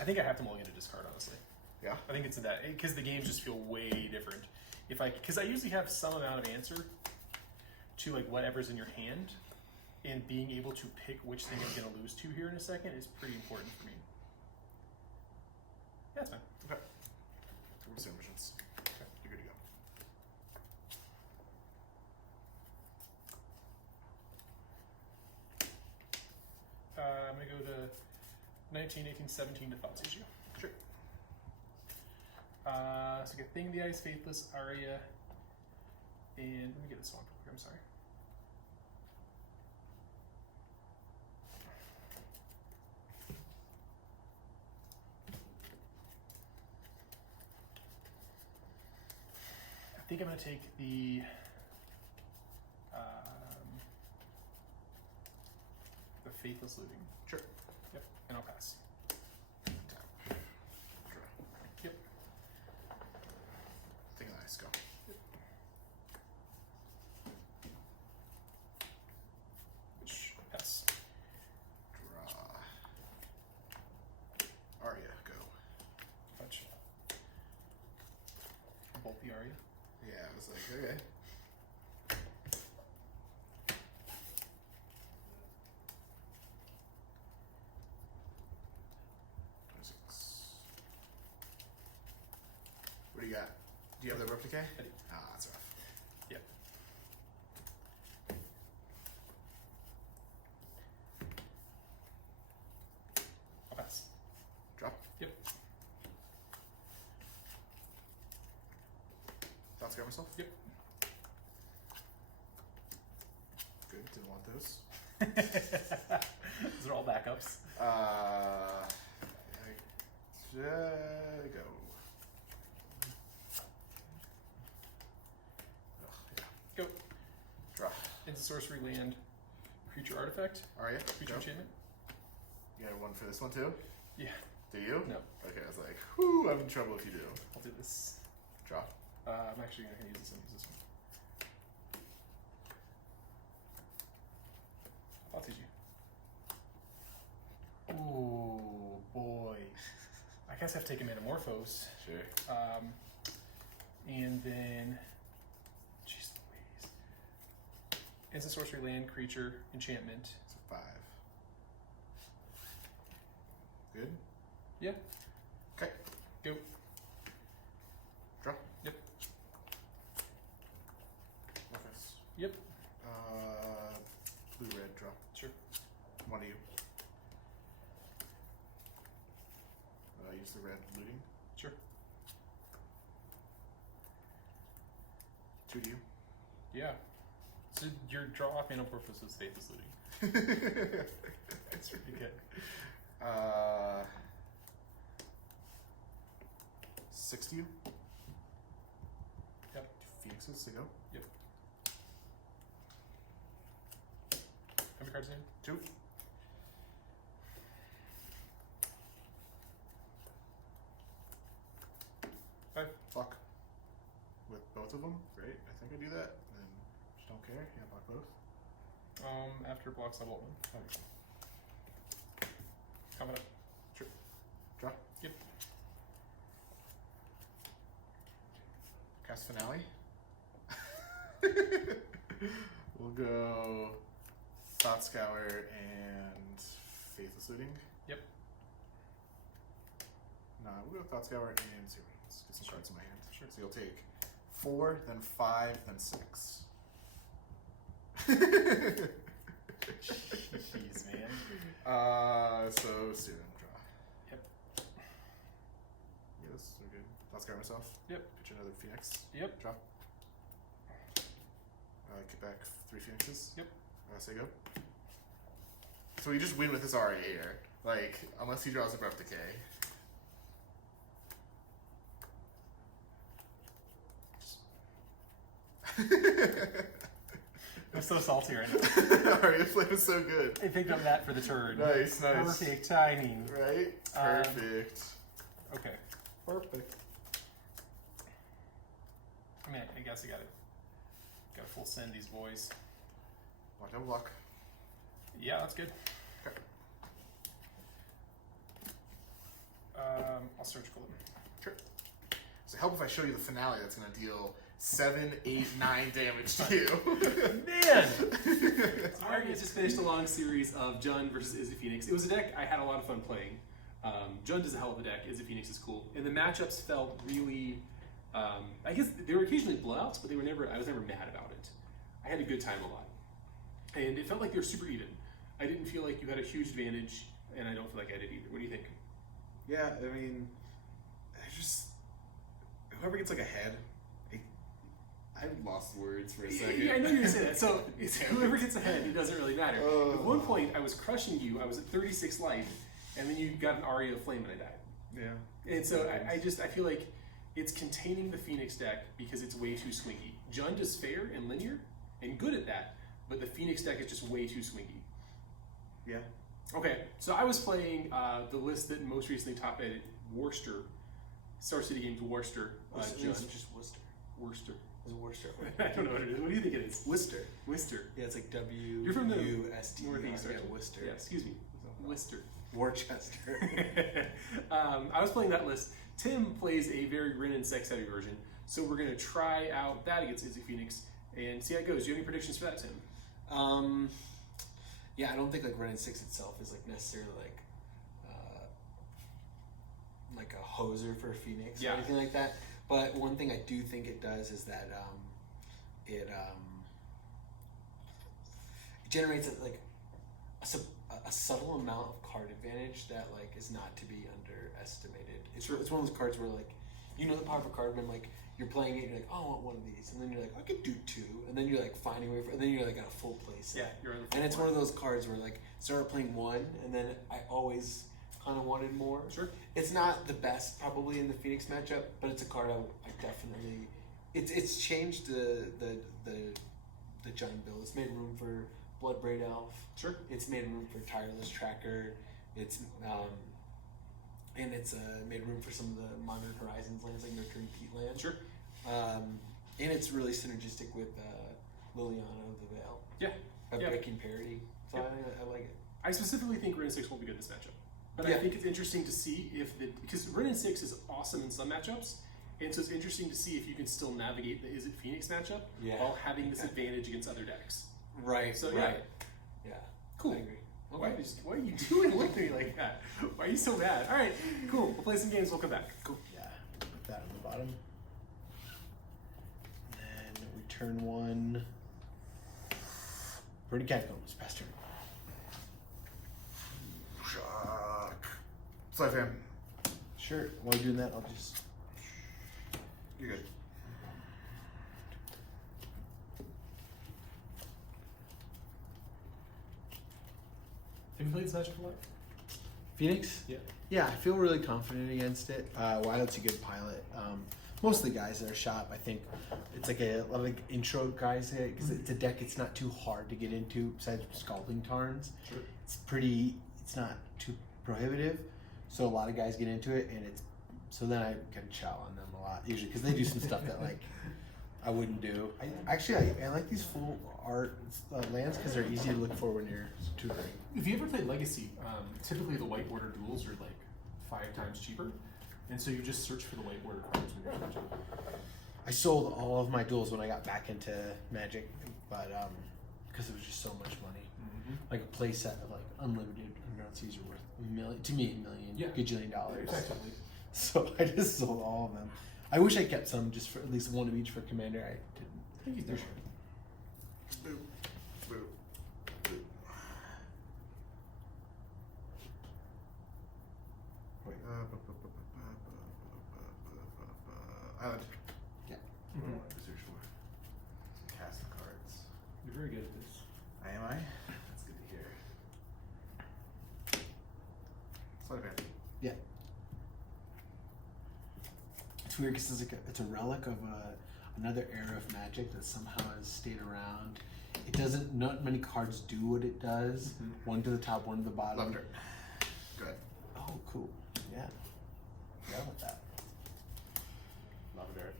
I think I have to mulligan to discard, honestly. Yeah. I think it's in that because the games just feel way different. Because I usually have some amount of answer to like whatever's in your hand, and being able to pick which thing I'm going to lose to here in a second is pretty important for me. Yeah, that's fine. Okay. We'll see missions. Okay, you're good to go. I'm going to go to 19, 18, 17 to Thoughts Issue. Sure. So get Thing the Ice, Faithless, Aria, and let me get this one real quick, I'm sorry. I think I'm going to take the Faithless Looting. Sure. Yep, and I'll pass. Tap. Draw. Yep. Thing of the ice, go. Which pass. Draw. Aria, go. Fetch. Bolt the Aria. Yeah, I was like, okay. What do you got? Do you have the Rope Decay? I do. Ah, that's rough. Yep. I'll pass. Drop. Yep. Thoughts grab myself? Yep. Good, didn't want those. Those are all backups. Go. Ugh, yeah. Go. Draw. Instant sorcery land. Creature artifact. Aria, Creature go. enchantment. You got one for this one too? Yeah. Do you? No. Okay, I was like, whew, I'm in trouble if you do. I'll do this. Draw. I'm actually going to use this one. Use this one. I'll teach you. Ooh, boy. I guess I have to take a Metamorphose. Sure. And then, jeez Louise. Instant sorcery land, creature, enchantment. So 5. Good? Yeah. Okay. Go. Draw. Yep. Marcus. Yep. Blue, red, draw. Sure. One to you. Use the red looting. Sure. 2 to you. Yeah. So your draw off Metamorphose was Faithless Looting. That's pretty good. 6 to you. Yep. 2 Phoenixes to go. Yep. How many cards in? 2. Five. Block. With both of them, right? I think I do that. And just don't care. Yeah, block both. After blocks, I bolt one. Coming up. Sure. Draw. Yep. Cast Finale. We'll go Thought Scour and Faithless Looting. Yep. No, we'll go Thought Scour and Zero. Let's get some cards in my hand. Sure. So you'll take 4, then 5, then 6. Jeez, man. So Serum draw. Yep. Yes, we're good. Thought Scour myself. Yep. Pitch another Phoenix. Yep. Draw. Kick back 3 Phoenixes. Yep. Say go. So we just win with this Aria here. Like, unless he draws a Breath Decay. so salty right now. Aria Flame is so good. I picked up that for the turn. Nice. Perfect timing. Right? Perfect. Okay. Perfect. I mean, I guess I gotta full send these boys. Watch out, luck. Yeah, that's good. Okay. I'll surgical them. Sure. So help if I show you the finale that's going to deal 7, 8, 9 damage to you. Man! Alright, I just finished a long series of Jund versus Izzet Phoenix. It was a deck I had a lot of fun playing. Jund is a hell of a deck, Izzet Phoenix is cool. And the matchups felt really, I guess there were occasionally blowouts, but I was never mad about it. I had a good time a lot. And it felt like they were super even. I didn't feel like you had a huge advantage, and I don't feel like I did either. What do you think? Yeah, I mean, whoever gets like ahead, I lost words for a second. Yeah, I know you're gonna say that. So it's whoever gets ahead, it doesn't really matter. At one point, I was crushing you. I was at 36 life, and then you got an Aria of Flame, and I died. Yeah. And so I feel like it's containing the Phoenix deck because it's way too swingy. Jund is fair and linear and good at that, but the Phoenix deck is just way too swingy. Yeah. Okay, so I was playing the list that most recently top edited Worcester, Star City Games Worcester. It's Jund. just Worcester. Worcester. It's Worcester. I don't know what it is. What do you think it is? Worcester. Worcester. Yeah, it's like W. You're from the U-S-T. Northeast, Yeah, aren't you? Worcester. Yeah, excuse me. Worcester. Worcester. I was playing that list. Tim plays a very Rin and Sex heavy version, so we're gonna try out that against Izzet Phoenix and see how it goes. Do you have any predictions for that, Tim? Yeah, I don't think like Ren 6 itself is like necessarily like a hoser for Phoenix or anything like that. But one thing I do think it does is that it generates a subtle amount of card advantage that like is not to be underestimated. It's one of those cards where like you know the power of a card, and like you're playing it, you're like, oh, I want one of these, and then you're like, I could do 2, and then you're like finding a way and then you're like at a full play set. Yeah, you're on the full and it's board. one of those cards where like started playing 1, and then I always kind of wanted more. Sure. It's not the best probably in the Phoenix matchup, but it's a card I definitely. It's changed the Jund build. It's made room for Bloodbraid Elf. Sure. It's made room for Tireless Tracker. It's and it's made room for some of the Modern Horizons lands like Nurturing Peatland. Sure. And it's really synergistic with Liliana of the Veil. Yeah. Breaking parity. So I like it. I specifically think Rin and 6 won't be good in this matchup. But I think it's interesting to see because Rin and 6 is awesome in some matchups, and so it's interesting to see if you can still navigate the Izzet Phoenix matchup while having this advantage against other decks. Right. So right. Yeah. Cool. I agree. Okay. Why are you doing with me like that? Why are you so bad? All right, cool. We'll play some games. We'll come back. Cool. Yeah, put that on the bottom. And then we turn 1. Pretty Catacombs, past turn. Shock. Slide fam. Sure, while you're doing that, I'll just. You're good. Have you played this matchup a lot? Phoenix? Yeah. Yeah, I feel really confident against it. Wyatt's a good pilot. Most of the guys that are shop, I think it's like a lot of like intro guys because it's a deck it's not too hard to get into besides Scalding Tarns. Sure. It's not too prohibitive. So a lot of guys get into it and so then I can chow on them a lot usually because they do some stuff that like I wouldn't do. I like these full art lands because they're easy to look for when you're tutoring. If you ever played Legacy, typically the white border duels are like 5 times cheaper, and so you just search for the white border cards when you're matching. I sold all of my duels when I got back into Magic, but because it was just so much money. Mm-hmm. Like a play set of like unlimited Underground Seas are worth $1 million to me, gajillion dollars. Effectively. So I just sold all of them. I wish I kept some just for at least one of each for Commander. I didn't. I think he's there. Boop. Boop. Boop. Wait. Island. Yeah. What do I want to search for? Some cast cards. You're very good at this. Am I? That's good to hear. Slide of hand. Yeah. It's weird because it's a relic of another era of Magic that somehow has stayed around. It doesn't. Not many cards do what it does. One to the top, one to the bottom. Love dirt. Good. Oh, cool. Yeah. Forgot about that. Love dirt.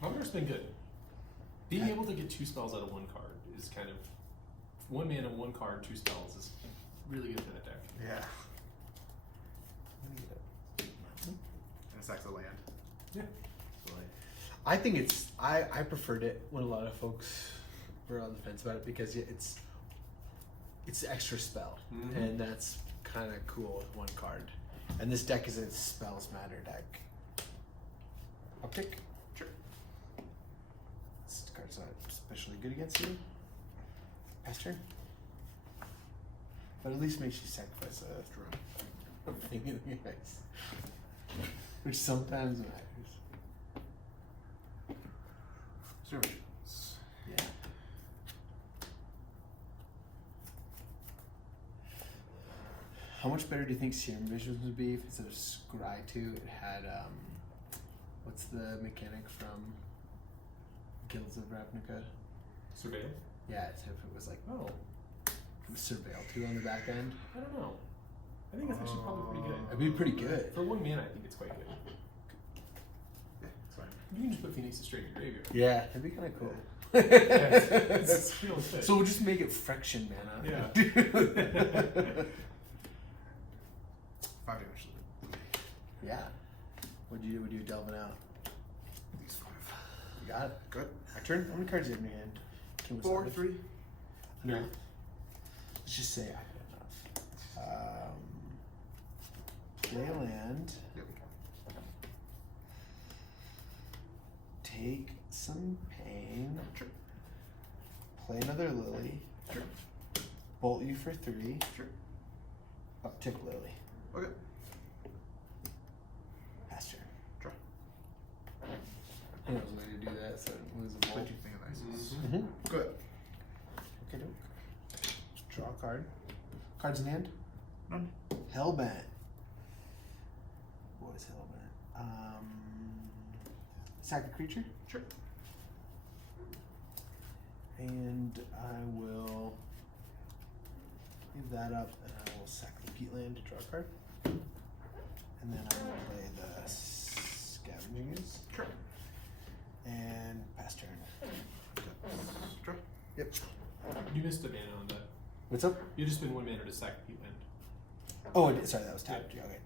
Mummer's been good. Being able to get 2 spells out of 1 card is kind of 1 mana, 1 card, 2 spells is really good for that deck. Yeah. And it sacks a land. Yeah. I think it's. I preferred it when a lot of folks were on the fence about it because it's extra spell, and that's kind of cool with 1 card. And this deck is a spells matter deck. I'll pick. Sure. This card's not especially good against you. Pass turn. But at least makes you sacrifice a thing in the ice. Which sometimes matters. Skirmishes. Yeah. How much better do you think Serum Visions would be if instead of Scry 2 it had what's the mechanic from Guilds of Ravnica? Surveil? Yeah, if it was like Oh, it was Surveil 2 on the back end. I don't know. I think it's actually probably pretty good. It'd be pretty good. For 1 mana, I think it's quite good. Yeah, it's fine. You can just put Phoenix straight in your graveyard. Yeah, that'd be kind of cool. It's real fit. So we'll just make it friction mana. Yeah. 5 damage. Yeah. What'd you do? What are you delving out? These 5. You got it. Good. My turn. How many cards do you have in your hand? King of 4, Swords? 3. No. Let's just say I had enough. Play a land. Yep. Take some pain. Sure. Play another Lily. Sure. Bolt you for 3. Sure. Uptick Lily. Okay. Pass turn. Draw. I know there's a way to do that so I don't lose a What bolt. do you think of ices? Mm-hmm. Good. Okay, doke. Draw a card. Cards in hand? None. Hellbent. What is Hellbent? Sack a creature. Sure. And I will leave that up and I will sack the Peatland to draw a card. And then I will play the Scavenging Ooze. Sure. And pass turn. Draw. Yep. You missed a mana on that. What's up? You just spend 1 mana to sack the land. Oh, I did. Sorry, that was tapped. Yeah, okay.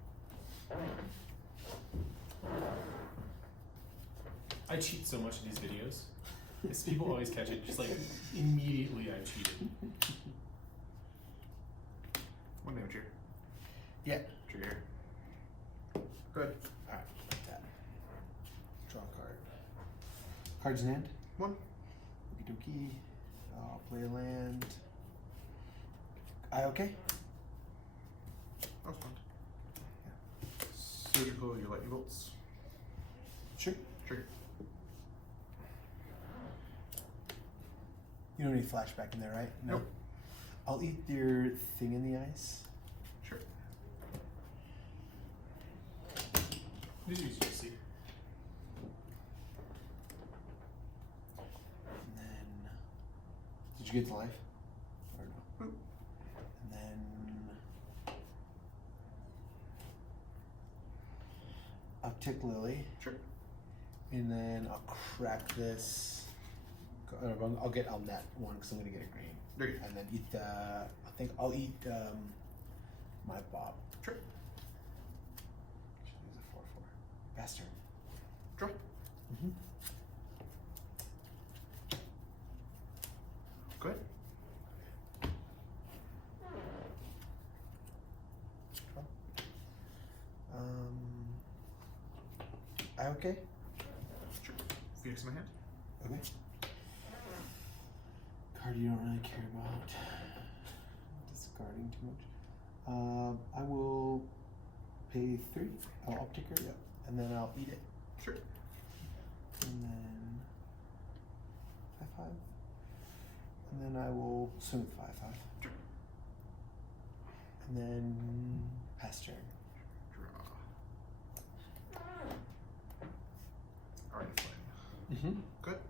I cheat so much in these videos. It's, people always catch it. Just like immediately I cheated. 1 damage here. Yeah. Trigger here. Good. Alright, like that. Draw a card. Cards in hand. 1. Okie dokie. I'll play a land. I okay? That was fun. Surgical, your lightning bolts. Sure. Trigger. You don't need flashback in there, right? No. Nope. I'll eat your thing in the ice. Sure. This is juicy. And then did you get to life? Or no? Boop. And then I'll tick Lily. Sure. And then I'll crack this. I'll net 1 because I'm gonna get a green. There you go. And then eat the. I think I'll eat my Bob. Sure. Should use a 4/4. Pass turn. Draw. Mm-hmm. Good. I okay? Sure. Phoenix in my hand. Okay. Card you don't really care about. Discarding too much. I will pay 3. I'll uptick her, yep. And then I'll eat it. Sure. And then 5/5. And then I will swing with 5/5. Sure. And then pass turn. Draw. Alright, fine. Mm-hmm. Good.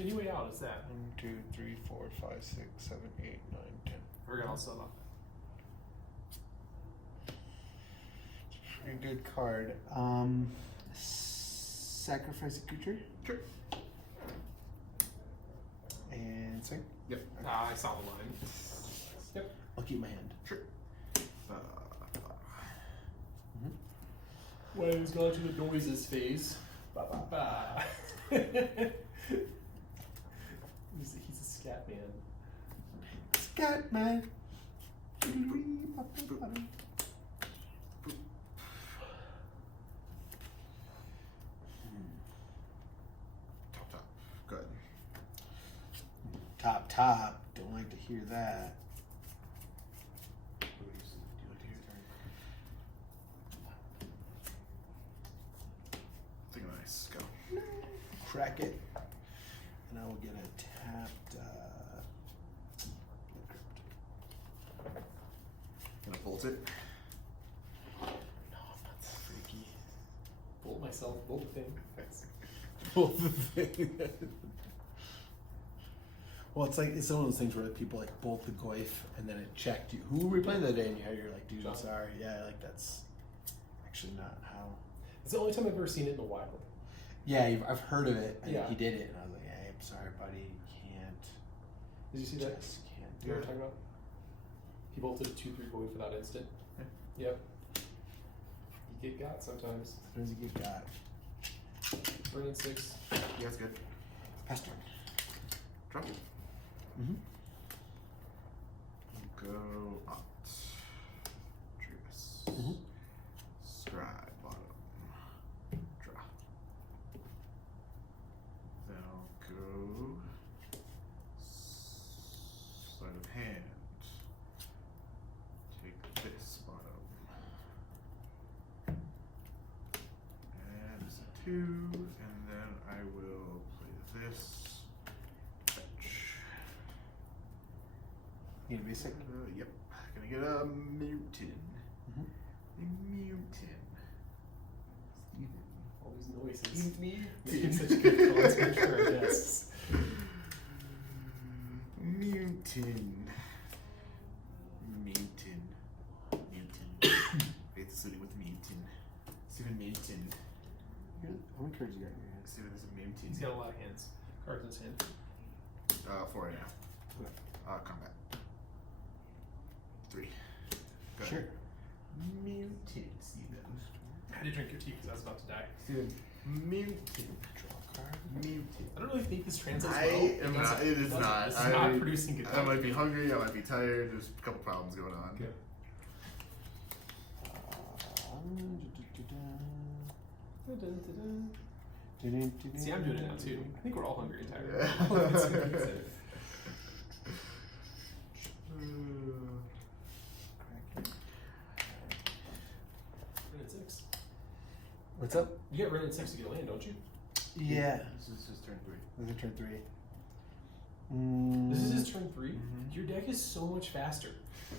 any way out is that. 1, 2, 3, 4, 5, 6, 7, 8, 9, 10. We're gonna all sell off. Pretty good card. Sacrifice a creature. Sure. And swing. Yep. I saw the line. Yep. I'll keep my hand. Sure. Wyatt's gone to the noises phase. Ba ba. Bah. he's a scat man. Scat man. Top. Good. Top. Don't like to hear that. Think nice. Go. Crack it. And I will get a tapped Gonna bolt it. No, I'm not freaky. Bolt myself, bolt thing. Both the thing. Well, it's one of those things where people like bolt the goif and then it checked you. Who were we playing that day? And you're like, dude, I'm John. sorry. Yeah, like that's actually not how. It's the only time I've ever seen it in the wild. Yeah, I've heard of it. And Yeah. he did it, and I was like, hey, I'm sorry, buddy. You can't. Did you see that? Just can't You do know what it. I'm talking about? He bolted a 2/3 boy for that instant. Yep. You get got sometimes. There's a good guy. Burning 6. Yeah, that's good. Pass turn. Drop it. Mm-hmm. Go Opt. Judas. Mhm. Scribe bottom. Draw. Then I'll go sleight of hand. Take this bottom. And it's a 2, and then I will play this. Fetch. You gonna be sick? Yep. Gonna get a mutant. Mhm. A mutant. All these noises. Mutant. Making such a good content for our guests. Mutant. Faith suiting with mutant. Steven mutant. How many cards you got in your hand? Steven is a He's mutant. got a lot of hands. Cards in his hand. 4 right now. Okay. Combat. 3. Go Sure. ahead. Mutant, Steven. I had to drink your tea because I was about to die. Steven. Mutant. Draw a card. Mutant. I don't really think this translates well. I am not. It is not. It's not producing good I might be hungry. I might be tired. There's a couple problems going on. Okay. See, I'm doing it now too. I think we're all hungry and tired. Yeah. Let's get some pizza. Red and 6. What's up? You get red and 6 to get a land, don't you? Yeah. This is his turn 3. This is turn 3. This is his turn 3. Mhm. Your deck is so much faster.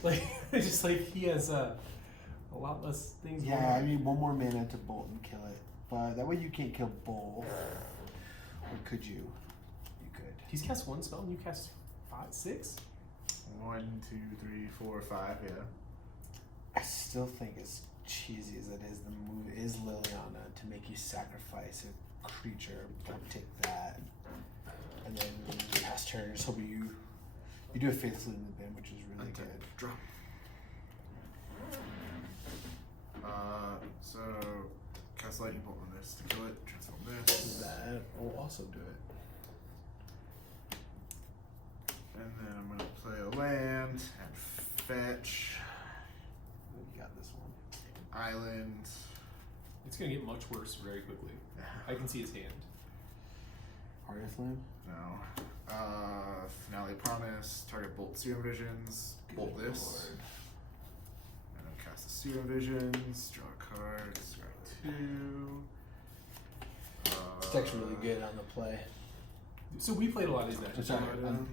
Like, it's just like he has a lot less things. going Yeah, I on. need one more mana to bolt and kill it. But that way you can't kill both. Or could you? You could. He's cast 1 spell and you cast 5, 6. 1, 2, 3, 4, 5. Yeah. I still think as cheesy as it is, the move is Liliana to make you sacrifice a creature. Don't take that. And then pass turn, just hope you do it faithfully in the bin, which is really good. Draw. So cast lightning bolt on this to kill it. Transform this. That will also do it. And then I'm gonna play a land and fetch You got this one. island. It's going to get much worse very quickly. I can see his hand. Aria Flame? No. Finale Promise. Target bolt Serum Visions. Bolt Good this. lord. And then cast the Serum Visions. Draw a card. Strike 2. This deck's really good on the play. So we played a lot of these matches. Sorry, Bottom.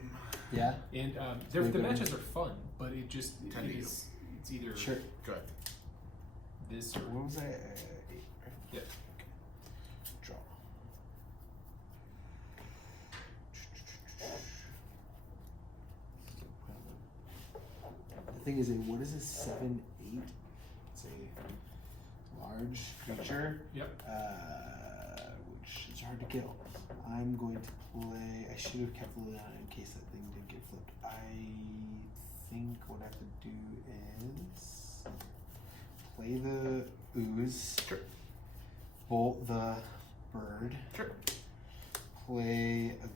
Yeah? And Way the better. matches are fun, but it just Tend to it's either Sure. Go ahead. this or What was that? 8, right? yeah. Draw. thing is what is this 7/8? It's a large creature. Yep. Which is hard to kill. I'm going to play. I should have kept Lily on in case that thing did get flipped. I think what I have to do is play the ooze. Sure. Bolt the bird. Sure. Play a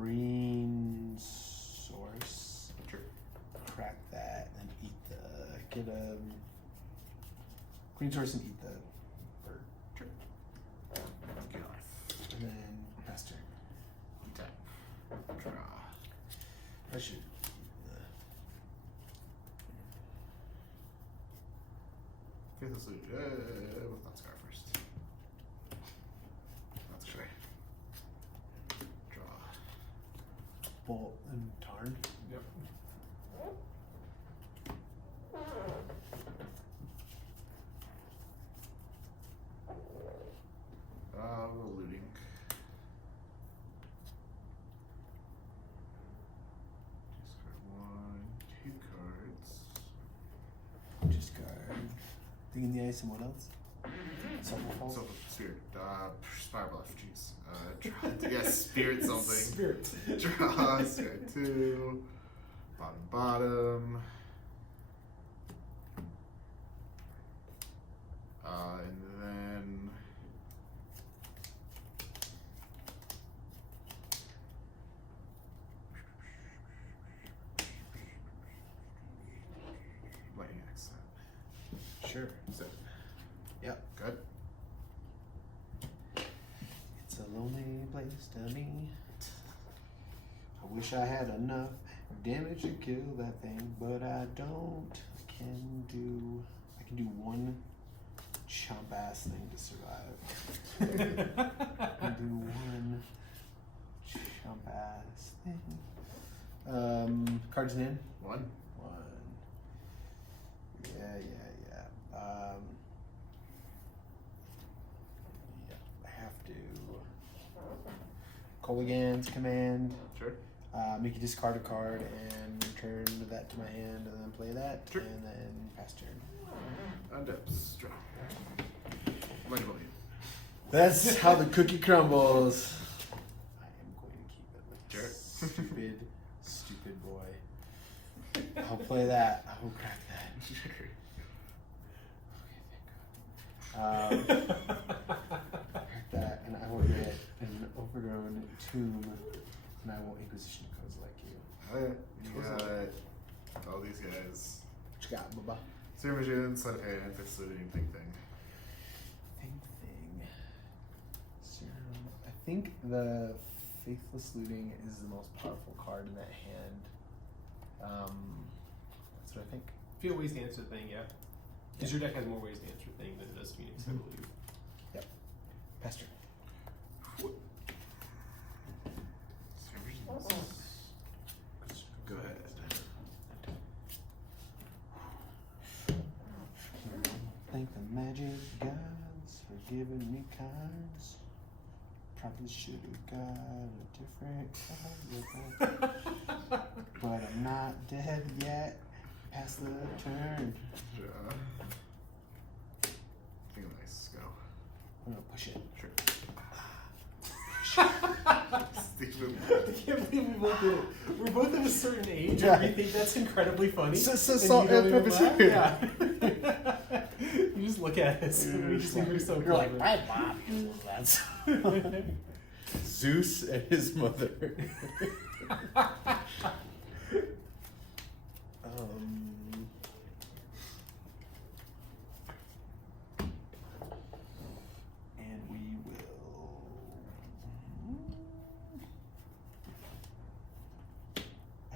green source. Sure. Crack that and eat get a green source and eat the bird. Sure. Get off. And then pass turn. Tap. Draw. I should. Faithless Looting. Let's not Scar first. That's sure. Draw. Bolt and Tarn. Yep. Looting. Discard 1, 2 cards. Discard. Thing in the ice and what else? Something falls. So Spirit. Spire Bluff. Jeez. Draw. Yes, Spirit something. Spirit. Draw. Discard 2. Bottom. And then. Lightning Axe. Sure. So, Yep. good. It's a lonely place to me. I wish I had enough damage to kill that thing, but I don't. I can do one chump ass thing to survive. I can do one chump ass thing. Cards in hand. 1. Yeah. Yeah, I have to. Colligan's command. Sure. Make you discard a card and return that to my hand, and then play that, Sure. and then pass turn. Undepths. Draw. Like a million. That's how the cookie crumbles. I am going to keep it with Sure. this stupid boy. I'll play that. I will crack that. Crack that, and I will get an overgrown tomb, and I will Inquisition codes like you. Alright, you got all these guys. What you got, Bubba? Serum Vision, Sleight of Hand, Fixed Looting, Thing. Thing. Serum. I think the Faithless Looting is the most powerful card in that hand. That's what I think. If you have ways to answer the thing, yeah. Because your deck has more ways to answer the thing than it does Phoenix, I believe. Yep. Pass turn. Serum Vision. Go ahead. Thank the magic gods for giving me cards. Probably should have got a different card, but I'm not dead yet. Pass the turn. Draw. Think nice. Go. I'm gonna push it. Sure. Stephen. I can't believe we both did it. We're both of a certain age, Yeah. and we think that's incredibly funny. So and you don't even purpose laugh? here. Yeah. You just look at us, and we just think we're so You're like, clever. my mom uses that. Zeus and his mother. And we will.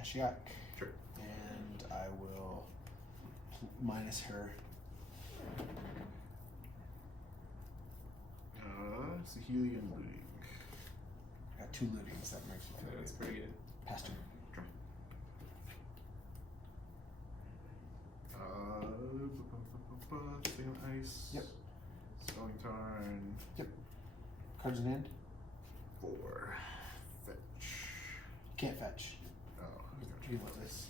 Ashiok. Sure. And I will minus her. Sahelian Looting. I got 2 lootings. That makes me feel That's good. pretty good. Pass turn. Draw. Thing of Ice. Yep. Spelling Tarn. Cards in hand. 4. Fetch. Can't fetch. Oh, You want this.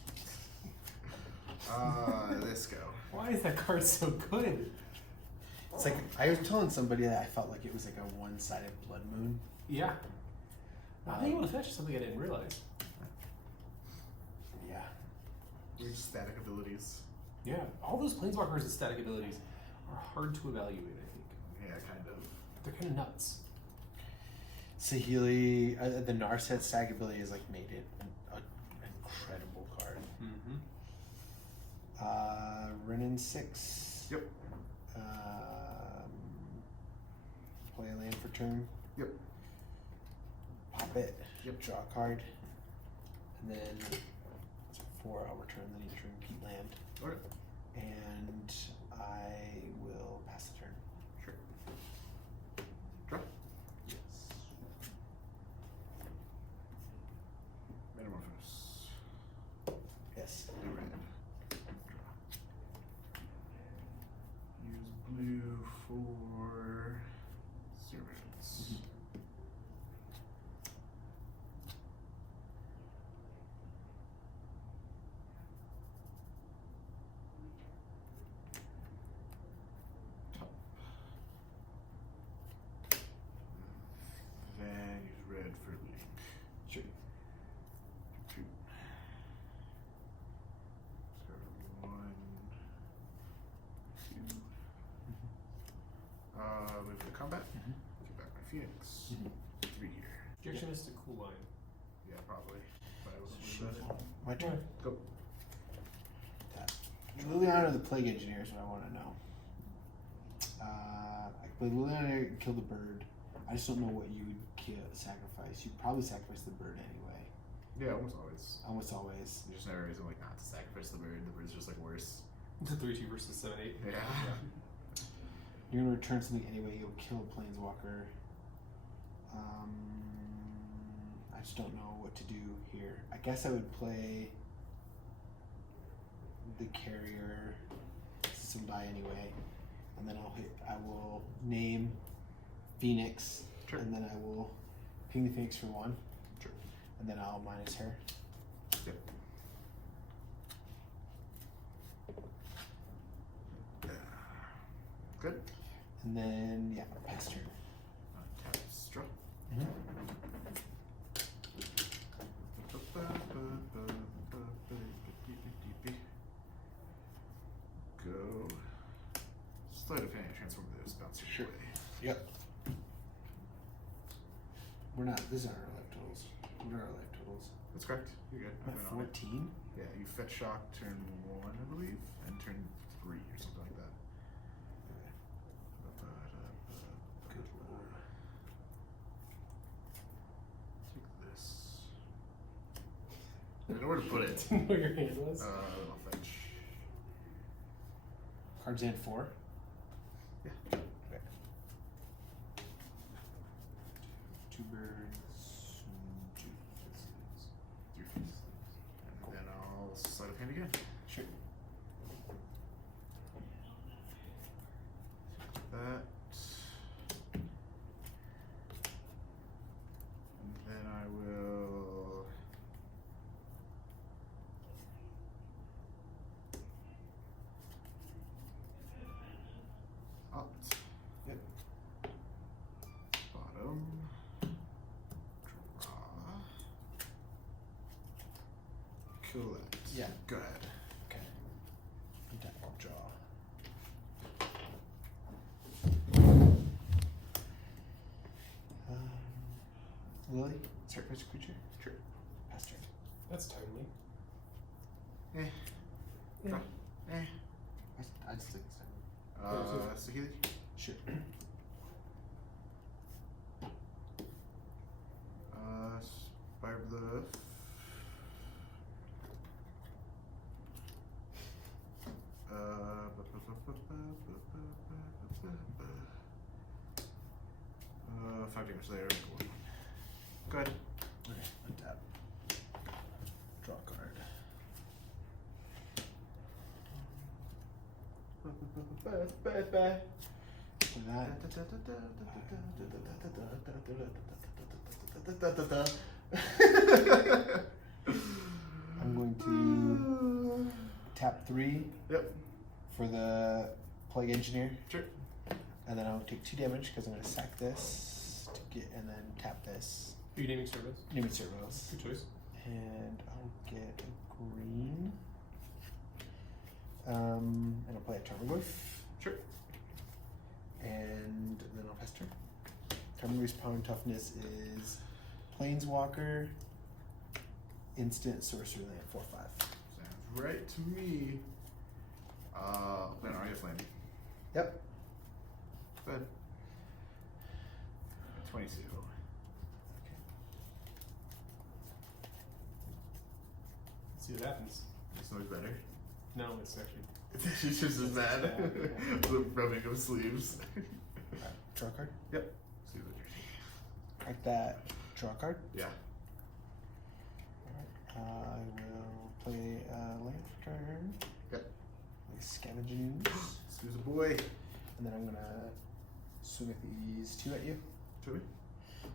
This go. Why is that card so good? It's like I was telling somebody that I felt like it was like a one-sided blood moon. Yeah. Not being able to fetch is something I didn't realize. Yeah. Weird static abilities. Yeah, all those planeswalkers with static abilities are hard to evaluate, I think. Yeah, kind of. They're kind of nuts. Saheeli, the Narset stack ability has like made it an incredible card. Mm-hmm. Renin 6. Yep. Play a land for turn. Yep. Pop it. Yep. Draw a card. And then it's 4. I'll return the nature repeat land. Okay. And I will pass the turn. Sure. Draw. Yes. Metamorphose. Yes. Blue red. Draw. Use blue for servants. Top. Then use red for link. Sure. 2. So 1, 2. Move to combat. Get back my Phoenix. 3 here. You actually missed a cool line. Yeah, probably. But I wasn't moving My turn. Go. Tap. Liliana the Plague Engineer is what I want to know. I play Liliana and kill the bird. I just don't know what you would sacrifice. You'd probably sacrifice the bird anyway. Yeah, almost always. Almost always. There's just no reason like not to sacrifice the bird. The bird's just like worse. It's a 3-2 versus 7-8. Yeah. You're gonna return something anyway. You'll kill a planeswalker. I just don't know what to do here. I guess I would play the carrier. This will die anyway, and then I will name Phoenix, Sure. and then I will ping the Phoenix for 1. Sure. And then I'll minus her. Yep. Good. And then yeah, pass turn. Tap straw. Go. Sleight of hand, transform this, bounce your Sure. way. Yep. We're not. These aren't our life totals. What are our life totals? That's correct. You're good. I'm I at went on it. 14. Yeah, you fetch shock turn 1, I believe, and turn 3 or something like that. Good lord. Take this. I don't know where to put it. Didn't know where your hand was. I'll fetch. Cards in 4. Yeah. Okay. 2 birds. 2 fences. 3 feet. And then I'll sleight of hand again. Sure. That. And then I will. Opt. Yep. Bottom. Draw. Kill that. Yeah. Go ahead. Okay. Untap, draw. Lily, sacrifice a creature. Sure. Pass turn. That's timely. Eh. Yeah. Draw. Eh. I just think it's time. Saheeli? Sure. Spire Bluff. Five damage there. Cool. Go ahead. Okay. Untap. Draw a card. For that, I'm going to tap 3 Yep. for the Plague Engineer. Sure. And then I'll take 2 damage because I'm going to sack this to get, and then tap this. Are you naming servos? Name it Servos. Good choice. And I'll get a green. And I'll play a Termaglyph. Sure. And then I'll pass turn. Termaglyph's power and toughness is Planeswalker, instant sorcery land 4/5. Sounds right to me. Plan Arya Flame. Yep. Good. 22. Let's see what happens. This noise better. No, it's actually. She's just as bad. bad, The rubbing of sleeves. Alright, draw a card. Yep. See what Like that. Draw a card. Yeah. Alright, I will play land for turn. Yep. Play Scavenging Ooze. Excuse a boy. And then I'm gonna swing with these 2 at you. To me.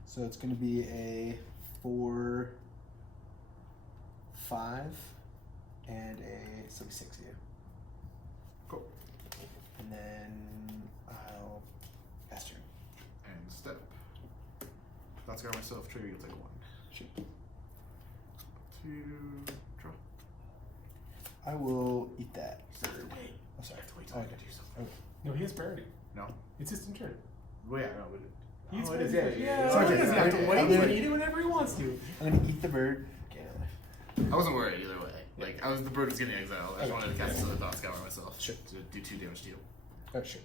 So it's gonna be a 4/5 and a 6 at you. Cool. And then I'll pass turn. And step. That's got myself. Trigger. You'll take 1. Shoot. 2. Draw. I will eat that. Wait. Oh, sorry. Wait Oh, till I okay. do something. No, he has priority. No. It's his turn. Well, yeah, no, but He's it is. Yeah. Sorry, he doesn't have to okay. wait. I'm He gonna- can eat it whenever he wants to. I'm gonna eat the bird. Okay. I wasn't worried either way. Like, the bird was getting exiled. I just Okay. wanted to cast another Thought Scour myself. Sure. To do 2 damage to you. Oh, sure.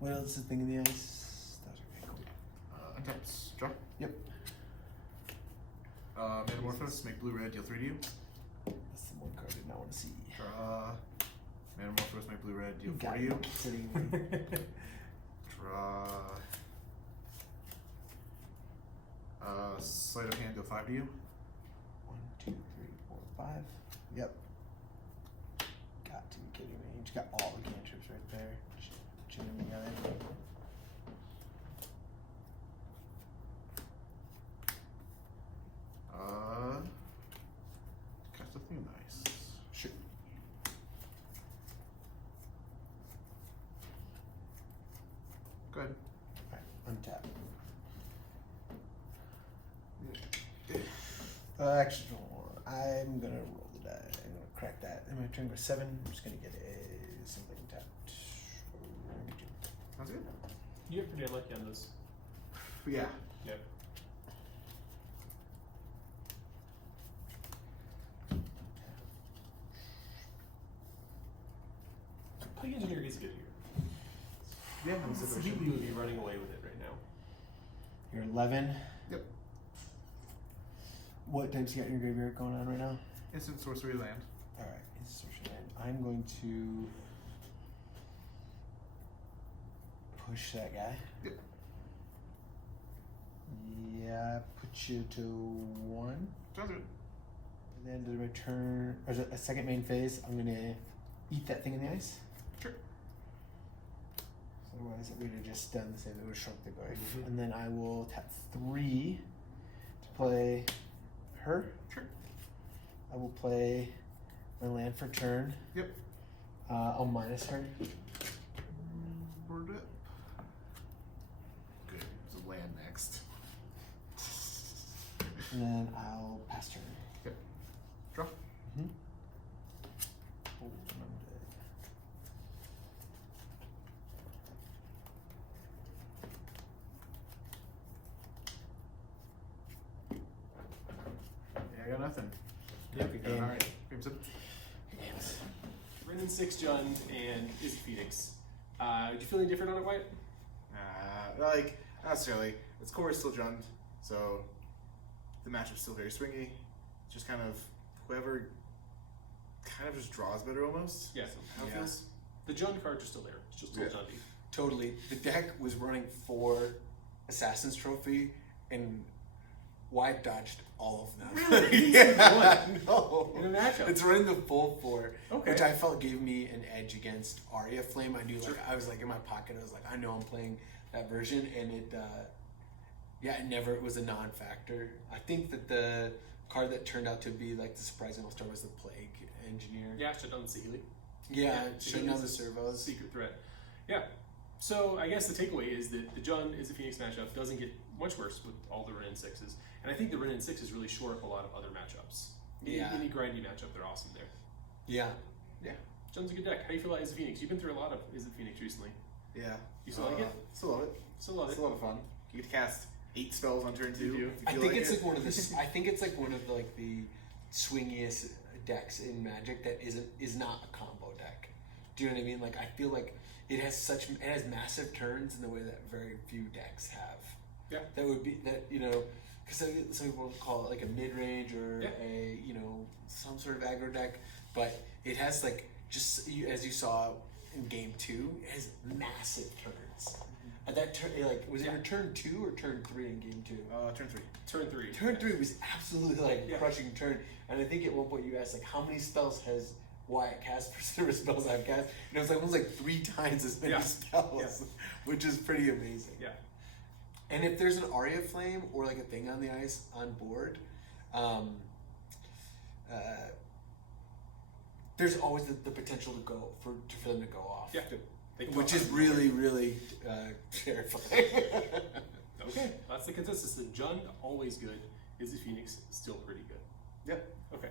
What else is the thing in the ice? That's okay, cool. Untaps. Draw. Yep. Metamorphosis. Make blue red. Deal 3 to you. That's the one card I did not want to see. Draw. Metamorphosis. Make blue red. Deal 4 Got to it. you. Sitting- Draw. Sleight of hand. Deal 5 to you. 1, 2, 3, 4, 5. Yep. Got to be kidding me. You got all the cantrips right there. Jimmy got it. Cast a thing nice. Sure. Good. Alright, untap. Yeah. Actually, I'm gonna roll the die. I'm gonna crack that. And my turn goes 7. I'm just gonna get a something tapped. Sounds good. You get pretty unlucky on those. Yeah. Yep. Plague Engineer is good here. Yeah. He would be running away with it right now. You're 11. Yep. What types you got in your graveyard going on right now? Instant sorcery land. Alright, insertion land. I'm going to push that guy. Yep. Yeah, put you to 1. Sounds good. At the end of the return, or is it a second main phase, I'm gonna eat that thing in the ice. Sure. So otherwise, it would have just done the same. It would have shrunk the guy. Mhm. And then I will tap 3 to play her. Sure. I will play my land for turn. Yep. I'll minus her. Board it. Good. So land next. And then I'll pass turn. Yep. Draw. Mm-hmm. Oh, and I'm dead. Yeah, I got nothing. Yep. And- Alright. Crimson. Yes. Brendan 6 Jund and Izzet Phoenix. Did you feel any different on it, Wyatt? Like, not necessarily. Its core is still Jund, so the matchup's still very swingy. It's just kind of whoever kind of just draws better almost. Yeah. How it Yeah. feels. The Jund cards are still there. It's just still Yeah. Jundy. Totally. The deck was running 4 Assassin's Trophy, and Wyatt dodged all of them. Really? Yeah, no. In a matchup? It's running the full 4, Okay. which I felt gave me an edge against Arya Flame. I knew, like, I was like in my pocket. I was like, I know I'm playing that version, and it, it never was a non-factor. I think that the card that turned out to be like the surprising all-star was the Plague Engineer. Yeah, shut down the Sahili. Yeah, Sahili shutting down is the a servos. secret threat. Yeah. So I guess the takeaway is that the Jund Izzet Phoenix matchup doesn't get much worse with all the Ren 6s. And I think the Ren 6s really shore up a lot of other matchups. Yeah. Any grindy matchup, they're awesome there. Yeah. Jund's a good deck. How do you feel about Izzet Phoenix? You've been through a lot of Izzet Phoenix recently. Yeah. You still like it? Still love it. Still love It's it. a lot of fun. You get to cast 8 spells on turn 2. You do. if you I feel think like it's it. like one of the. I think it's like one of the, like the swingiest decks in Magic that is not a combo deck. Do you know what I mean? Like I feel like it has massive turns in the way that very few decks have. Yeah. That would be that because some people would call it like a mid range or a some sort of aggro deck, but it has like just as you saw in game 2, it has massive turns. At that turn, like was it your turn 2 or turn 3 in game 2? Turn 3. Turn 3. Turn 3 was absolutely like crushing turn, and I think at one point you asked like how many spells has Wyatt cast percent of spells I've cast, and it was like almost like 3 times as many spells, which is pretty amazing. Yeah. And if there's an Aria Flame or like a thing on the ice on board, there's always the potential to go for them to go off. Yeah. They come Which out is of really, really terrifying. Okay, that's the consensus. The Jund always good. Izzet Phoenix still pretty good. Yep. Okay.